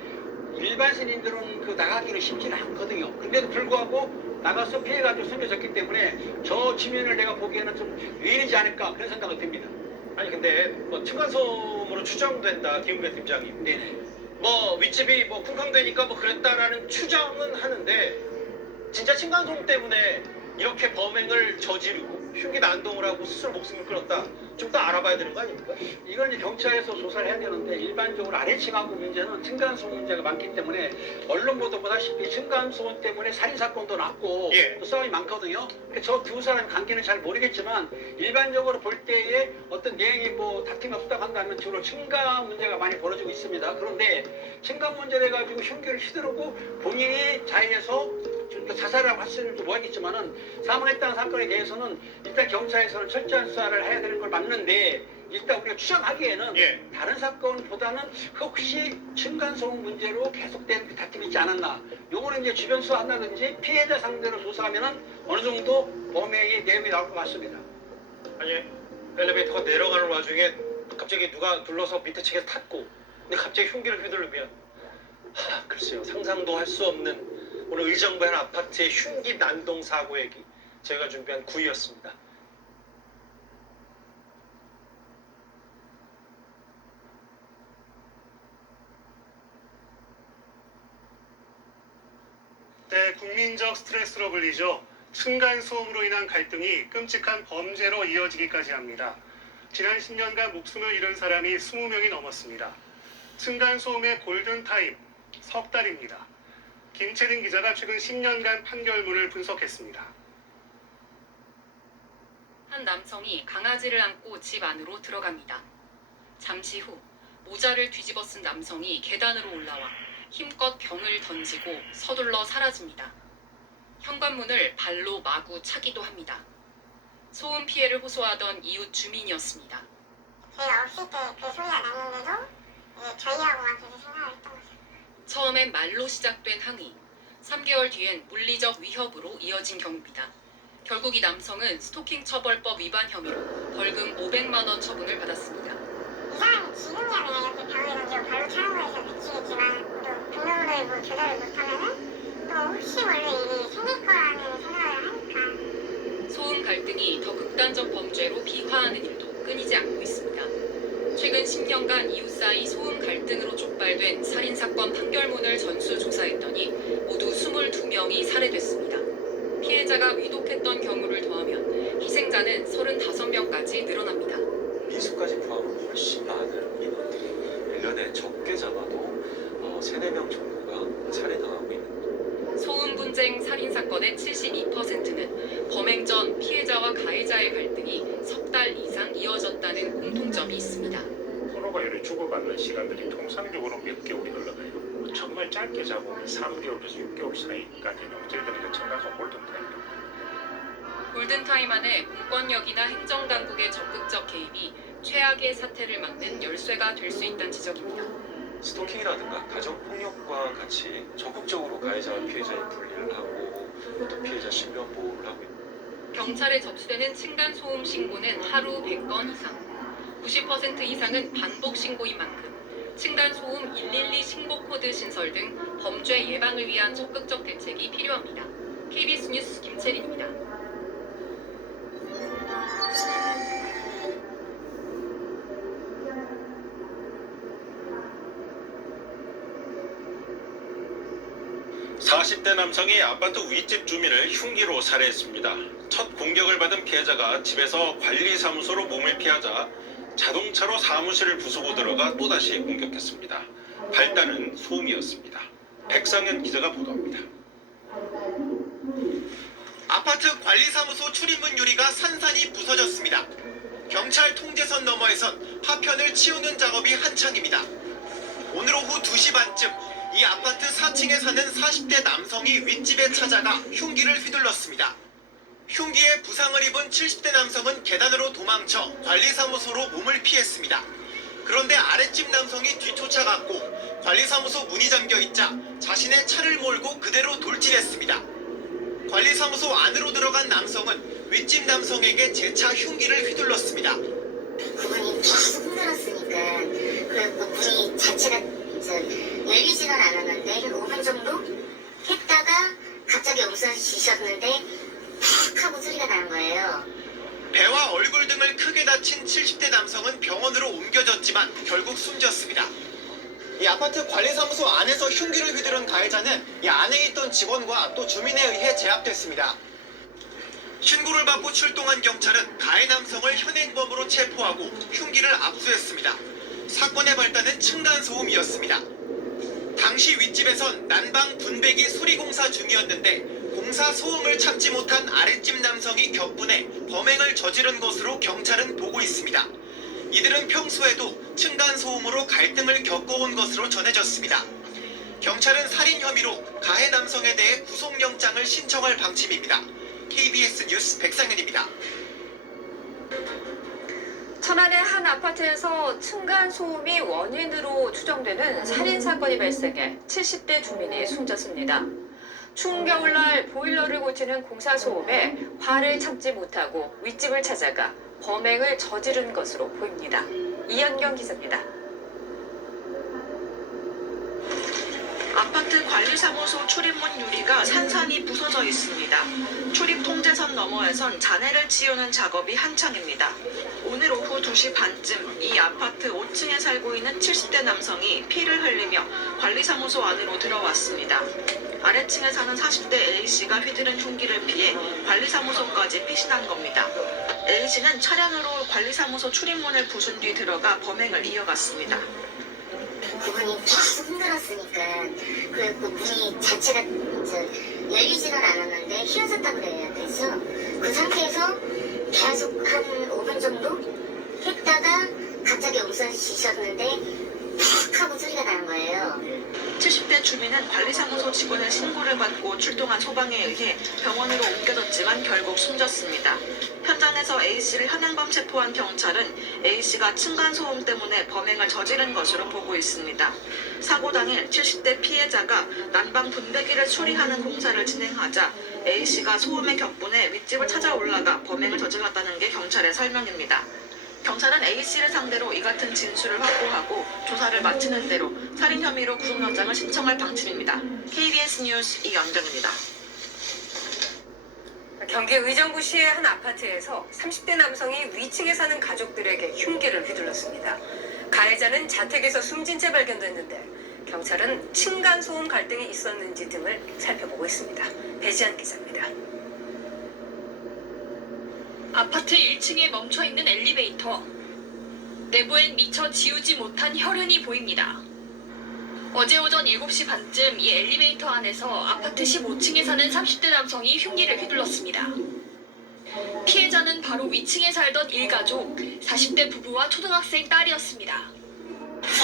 일반 시민들은 나가기는 쉽지는 않거든요. 근데도 불구하고 나가서 피해가지고 숨겨졌기 때문에 저 주민을 내가 보기에는 좀 위인이지 않을까 그런 생각이 듭니다. 아니 근데 뭐 층간소음으로 추정된다 김배 팀장님. 네네. 뭐 윗집이 뭐 쿵쾅대니까 뭐 그랬다라는 추정은 하는데 진짜 층간소음 때문에 이렇게 범행을 저지르고 흉기 난동을 하고 스스로 목숨을 끊었다. 좀 더 알아봐야 되는 거 아닙니까? 이걸 이제 경찰에서 조사를 해야 되는데 일반적으로 아래층하고 문제는 층간소음 문제가 많기 때문에 언론 보도 보다시피 층간소음 때문에 살인사건도 났고 또 싸움이 많거든요. 저 두 사람 관계는 잘 모르겠지만 일반적으로 볼 때에 어떤 내용이 뭐 다툼이 없다고 한다면 주로 층간 문제가 많이 벌어지고 있습니다. 그런데 층간 문제를 해가지고 흉기를 휘두르고 본인이 자해해서 자살을 할 수는 좀 모르겠지만은 사망했다는 사건에 대해서는 일단 경찰에서는 철저한 수사를 해야 되는 걸 맞는데 일단 우리가 추정하기에는 다른 사건보다는 혹시 층간소음 문제로 계속된 그 다툼이 있지 않았나. 요거는 이제 주변 수사한다든지 피해자 상대로 조사하면은 어느 정도 범행의 내용이 나올 것 같습니다. 아니 엘리베이터가 내려가는 와중에 갑자기 누가 눌러서 밑에 층에서 탔고 근데 갑자기 흉기를 휘두르면 글쎄요 상상도 할 수 없는 오늘 의정부 한 아파트의 흉기 난동 사고 얘기 제가 준비한 9위였습니다. 네, 국민적 스트레스로 불리죠. 층간소음으로 인한 갈등이 끔찍한 범죄로 이어지기까지 합니다. 지난 10년간 목숨을 잃은 사람이 20명이 넘었습니다. 층간소음의 골든타임, 석 달입니다. 김채린 기자가 최근 10년간 판결문을 분석했습니다. 한 남성이 강아지를 안고 집 안으로 들어갑니다. 잠시 후 모자를 뒤집어 쓴 남성이 계단으로 올라와 힘껏 병을 던지고 서둘러 사라집니다. 현관문을 발로 마구 차기도 합니다. 소음 피해를 호소하던 이웃 주민이었습니다. 저희 9시 때 그 소리가 났는데도 저희하고만 계속 생각을 했던 거죠. 처음엔 말로 시작된 항의, 3개월 뒤엔 물리적 위협으로 이어진 경우입니다. 결국 이 남성은 스토킹 처벌법 위반 혐의로 벌금 500만 원 처분을 받았습니다. 이 사람이 지금이야 그냥 이렇게 병을 던지고 발로 차는 거에서 그치겠지만 또 등록을 뭐 조절을 못하면은 또 혹시 몰래 일이 생길 거라는 생각을 하니까. 소음 갈등이 더 극단적 범죄로 비화하는 일도 끊이지 않고 있습니다. 최근 10년간 이웃 사이 소음 갈등으로 촉발된 살인사건 판결문을 전수조사했더니 모두 22명이 살해됐습니다. 피해자가 위독했던 경우를 더하면 희생자는 35명까지 늘어납니다. 미수까지 포함하면 훨씬 많은 인원들이 1년에 적게 잡아도 3-4명 정도가 살해당하고 있는 소음 분쟁 살인사건의 72%는 범행 전 피해자와 가해자의 갈등이 석 달 이상 이어졌다는 공통점이 있습니다. 서로가 서로가 이렇게 주고받는 시간들이 통상적으로 몇 개월이 흘러가요. 정말 짧게 잡으면 3개월에서 6개월 사이까지는 저희들은 층간소음 골든타임입니다. 골든타임 안에 공권력이나 행정당국의 적극적 개입이 최악의 사태를 막는 열쇠가 될 수 있다는 지적입니다. 스토킹이라든가 가정폭력과 같이 적극적으로 가해자와 피해자의 분리를 하고 또 피해자 신변 보호를 하고 있는 경찰에 접수되는 층간소음 신고는 하루 100건 이상, 90% 이상은 반복 신고인 만큼 층간소음 112 신고 코드 신설 등 범죄 예방을 위한 적극적 대책이 필요합니다. KBS 뉴스 김채린입니다. (40대) 남성이 아파트 윗집 주민을 흉기로 살해했습니다. 첫 공격을 받은 피해자가 집에서 관리사무소로 몸을 피하자 자동차로 사무실을 부수고 들어가 또다시 공격했습니다. 발단은 소음이었습니다. 백상현 기자가 보도합니다. 아파트 관리사무소 출입문 유리가 산산이 부서졌습니다. 경찰 통제선 너머에선 파편을 치우는 작업이 한창입니다. 오늘 오후 2시 반쯤 이 아파트 4층에 사는 40대 남성이 윗집에 찾아가 흉기를 휘둘렀습니다. 흉기에 부상을 입은 70대 남성은 계단으로 도망쳐 관리사무소로 몸을 피했습니다. 그런데 아랫집 남성이 뒤쫓아갔고 관리사무소 문이 잠겨있자 자신의 차를 몰고 그대로 돌진했습니다. 관리사무소 안으로 들어간 남성은 윗집 남성에게 재차 흉기를 휘둘렀습니다. 그분이 계속 흔들었으니까 그 문이 자체가 열리지는 않았는데 한 5분 정도 했다가 갑자기 웃어주셨는데 팍 하고 소리가 나는 거예요. 배와 얼굴 등을 크게 다친 70대 남성은 병원으로 옮겨졌지만 결국 숨졌습니다. 이 아파트 관리사무소 안에서 흉기를 휘두른 가해자는 이 안에 있던 직원과 또 주민에 의해 제압됐습니다. 신고를 받고 출동한 경찰은 가해 남성을 현행범으로 체포하고 흉기를 압수했습니다. 사건의 발단은 층간소음이었습니다. 당시 윗집에선 난방 분배기 수리공사 중이었는데 공사 소음을 참지 못한 아랫집 남성이 격분해 범행을 저지른 것으로 경찰은 보고 있습니다. 이들은 평소에도 층간소음으로 갈등을 겪어온 것으로 전해졌습니다. 경찰은 살인 혐의로 가해 남성에 대해 구속영장을 신청할 방침입니다. KBS 뉴스 백상현입니다. 천안의 한 아파트에서 층간소음이 원인으로 추정되는 살인사건이 발생해 70대 주민이 숨졌습니다. 추운 겨울날 보일러를 고치는 공사소음에 화를 참지 못하고 윗집을 찾아가 범행을 저지른 것으로 보입니다. 이현경 기자입니다. 아파트 관리사무소 출입문 유리가 산산이 부서져 있습니다. 출입 통제선 너머에선 잔해를 치우는 작업이 한창입니다. 오늘 오후 2시 반쯤 이 아파트 5층에 살고 있는 70대 남성이 피를 흘리며 관리사무소 안으로 들어왔습니다. 아래층에 사는 40대 A씨가 휘두른 흉기를 피해 관리사무소까지 피신한 겁니다. A씨는 차량으로 관리사무소 출입문을 부순 뒤 들어가 범행을 이어갔습니다. 그분이 계속 흔들었으니까 그 문이 자체가 열리지는 않았는데 휘어졌다고 그래야 되죠. 그 상태에서 계속 한 5분 정도 했다가 갑자기 웃어주셨는데 팍 하고 소리가 나는 거예요. 70대 주민은 관리사무소 직원의 신고를 받고 출동한 소방에 의해 병원으로 옮겨졌지만 결국 숨졌습니다. 현장에서 A씨를 현행범 체포한 경찰은 A씨가 층간소음 때문에 범행을 저지른 것으로 보고 있습니다. 사고 당일 70대 피해자가 난방 분배기를 수리하는 공사를 진행하자 A씨가 소음에 격분해 윗집을 찾아 올라가 범행을 저질렀다는 게 경찰의 설명입니다. 경찰은 A씨를 상대로 이 같은 진술을 확보하고 조사를 마치는 대로 살인 혐의로 구속영장을 신청할 방침입니다. KBS 뉴스 이연정입니다. 경기 의정부시의 한 아파트에서 30대 남성이 위층에 사는 가족들에게 흉기를 휘둘렀습니다. 가해자는 자택에서 숨진 채 발견됐는데 경찰은 층간소음 갈등이 있었는지 등을 살펴보고 있습니다. 배지한 기자입니다. 아파트 1층에 멈춰있는 엘리베이터. 내부엔 미처 지우지 못한 혈흔이 보입니다. 어제 오전 7시 반쯤 이 엘리베이터 안에서 아파트 15층에 사는 30대 남성이 흉기를 휘둘렀습니다. 피해자는 바로 위층에 살던 일가족 40대 부부와 초등학생 딸이었습니다.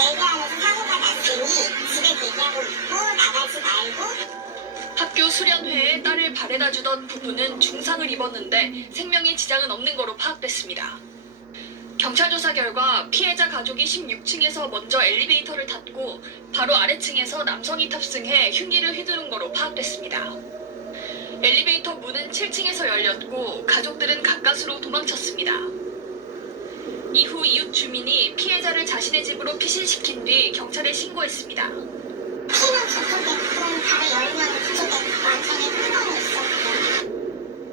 대기하면서 사고가 났으니 집에 대기하고 있고 나가지 말고. 학교 수련회에 딸을 바래다 주던 부부는 중상을 입었는데 생명에 지장은 없는 거로 파악됐습니다. 경찰 조사 결과 피해자 가족이 16층에서 먼저 엘리베이터를 탔고 바로 아래층에서 남성이 탑승해 흉기를 휘두른 거로 파악됐습니다. 엘리베이터 문은 7층에서 열렸고 가족들은 가까스로 도망쳤습니다. 이후 이웃 주민이 피해자를 자신의 집으로 피신시킨 뒤 경찰에 신고했습니다.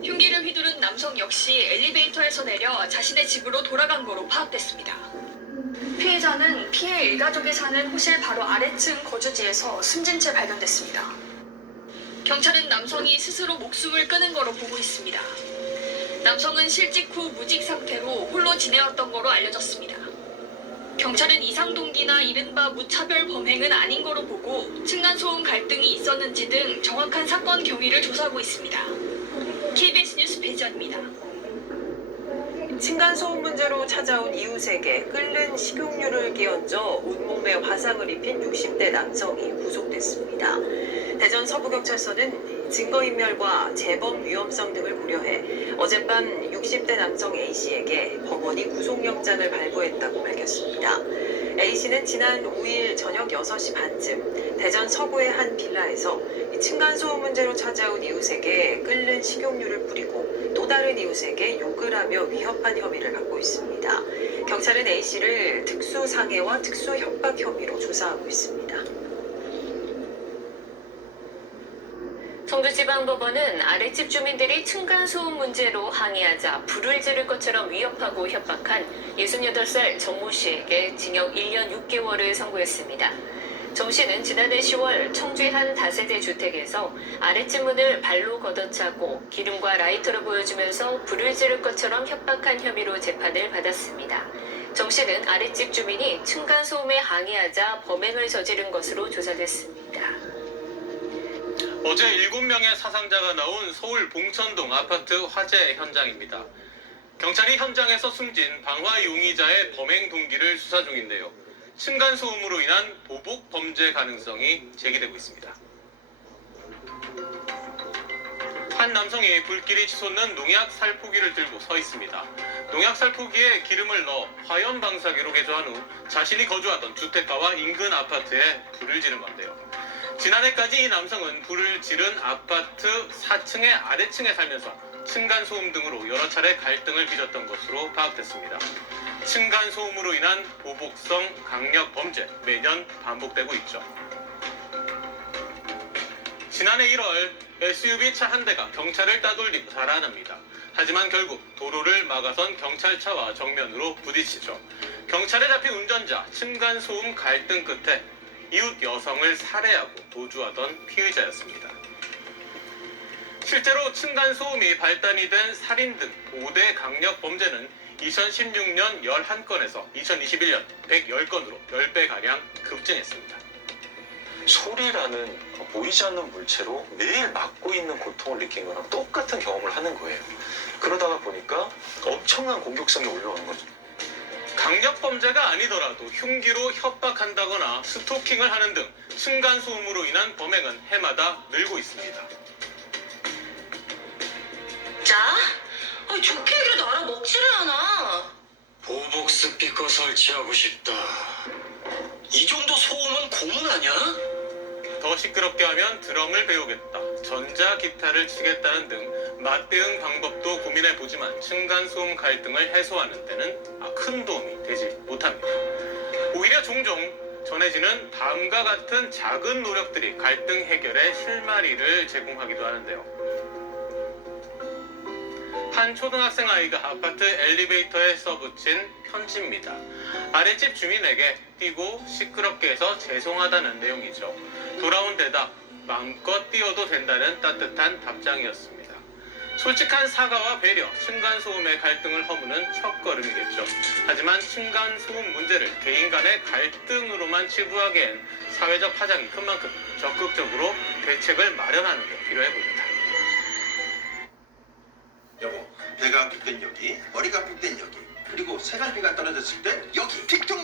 흉기를 휘두른 남성 역시 엘리베이터에서 내려 자신의 집으로 돌아간 거로 파악됐습니다. 피해자는 피해 일가족이 사는 호실 바로 아래층 거주지에서 숨진 채 발견됐습니다. 경찰은 남성이 스스로 목숨을 끊은 거로 보고 있습니다. 남성은 실직 후 무직 상태로 홀로 지내왔던 거로 알려졌습니다. 경찰은 이상 동기나 이른바 무차별 범행은 아닌 거로 보고 층간소음 갈등이 있었는지 등 정확한 사건 경위를 조사하고 있습니다. KBS 뉴스 배지연입니다. 층간소음 문제로 찾아온 이웃에게 끓는 식용유를 끼얹어 온몸에 화상을 입힌 60대 남성이 구속됐습니다. 대전 서부경찰서는 증거인멸과 재범 위험성 등을 고려해 어젯밤 60대 남성 A씨에게 법원이 구속영장을 발부했다고 밝혔습니다. A씨는 지난 5일 저녁 6시 반쯤 대전 서구의 한 빌라에서 층간소음 문제로 찾아온 이웃에게 끓는 식용유를 뿌리고 또 다른 이웃에게 욕을 하며 위협한 혐의를 받고 있습니다. 경찰은 A씨를 특수상해와 특수협박 혐의로 조사하고 있습니다. 성주지방법원은 아랫집 주민들이 층간소음 문제로 항의하자 불을 지를 것처럼 위협하고 협박한 68살 정모 씨에게 징역 1년 6개월을 선고했습니다. 정 씨는 지난해 10월 청주의 한 다세대 주택에서 아랫집 문을 발로 걷어차고 기름과 라이터를 보여주면서 불을 지를 것처럼 협박한 혐의로 재판을 받았습니다. 정 씨는 아랫집 주민이 층간소음에 항의하자 범행을 저지른 것으로 조사됐습니다. 어제 7명의 사상자가 나온 서울 봉천동 아파트 화재 현장입니다. 경찰이 현장에서 숨진 방화 용의자의 범행 동기를 수사 중인데요. 층간소음으로 인한 보복 범죄 가능성이 제기되고 있습니다. 한 남성이 불길이 치솟는 농약 살포기를 들고 서 있습니다. 농약 살포기에 기름을 넣어 화염 방사기로 개조한 후 자신이 거주하던 주택가와 인근 아파트에 불을 지른 건데요. 지난해까지 이 남성은 불을 지른 아파트 4층의 아래층에 살면서 층간소음 등으로 여러 차례 갈등을 빚었던 것으로 파악됐습니다. 층간소음으로 인한 보복성 강력 범죄 매년 반복되고 있죠. 지난해 1월 SUV 차 한 대가 경찰을 따돌리고 살아납니다. 하지만 결국 도로를 막아선 경찰차와 정면으로 부딪히죠. 경찰에 잡힌 운전자 층간소음 갈등 끝에 이웃 여성을 살해하고 도주하던 피의자였습니다. 실제로 층간소음이 발단이 된 살인 등 5대 강력 범죄는 2016년 11건에서 2021년 110건으로 10배가량 급증했습니다. 소리라는 보이지 않는 물체로 매일 맞고 있는 고통을 느끼는 거랑 똑같은 경험을 하는 거예요. 그러다가 보니까 엄청난 공격성이 올라오는 거죠. 강력 범죄가 아니더라도 흉기로 협박한다거나 스토킹을 하는 등 층간소음으로 인한 범행은 해마다 늘고 있습니다. 자? 좋게 얘기라도 알아먹지를 않아. 보복 스피커 설치하고 싶다. 이 정도 소음은 고문 아니야? 더 시끄럽게 하면 드럼을 배우겠다, 전자기타를 치겠다는 등 맞대응 방법도 고민해보지만 층간소음 갈등을 해소하는 데는 큰 도움이 되지 못합니다. 오히려 종종 전해지는 다음과 같은 작은 노력들이 갈등 해결의 실마리를 제공하기도 하는데요. 한 초등학생 아이가 아파트 엘리베이터에 써붙인 편지입니다. 아랫집 주민에게 뛰고 시끄럽게 해서 죄송하다는 내용이죠. 돌아온 대답, 마음껏 뛰어도 된다는 따뜻한 답장이었습니다. 솔직한 사과와 배려, 층간소음의 갈등을 허무는 첫걸음이겠죠. 하지만 층간소음 문제를 개인 간의 갈등으로만 치부하기엔 사회적 파장이 큰 만큼 적극적으로 대책을 마련하는 게 필요해 보입니다. 여보, 배가 아플 땐 여기, 머리가 아플 땐 여기, 그리고 생활비가 떨어졌을 땐 여기. 틱톡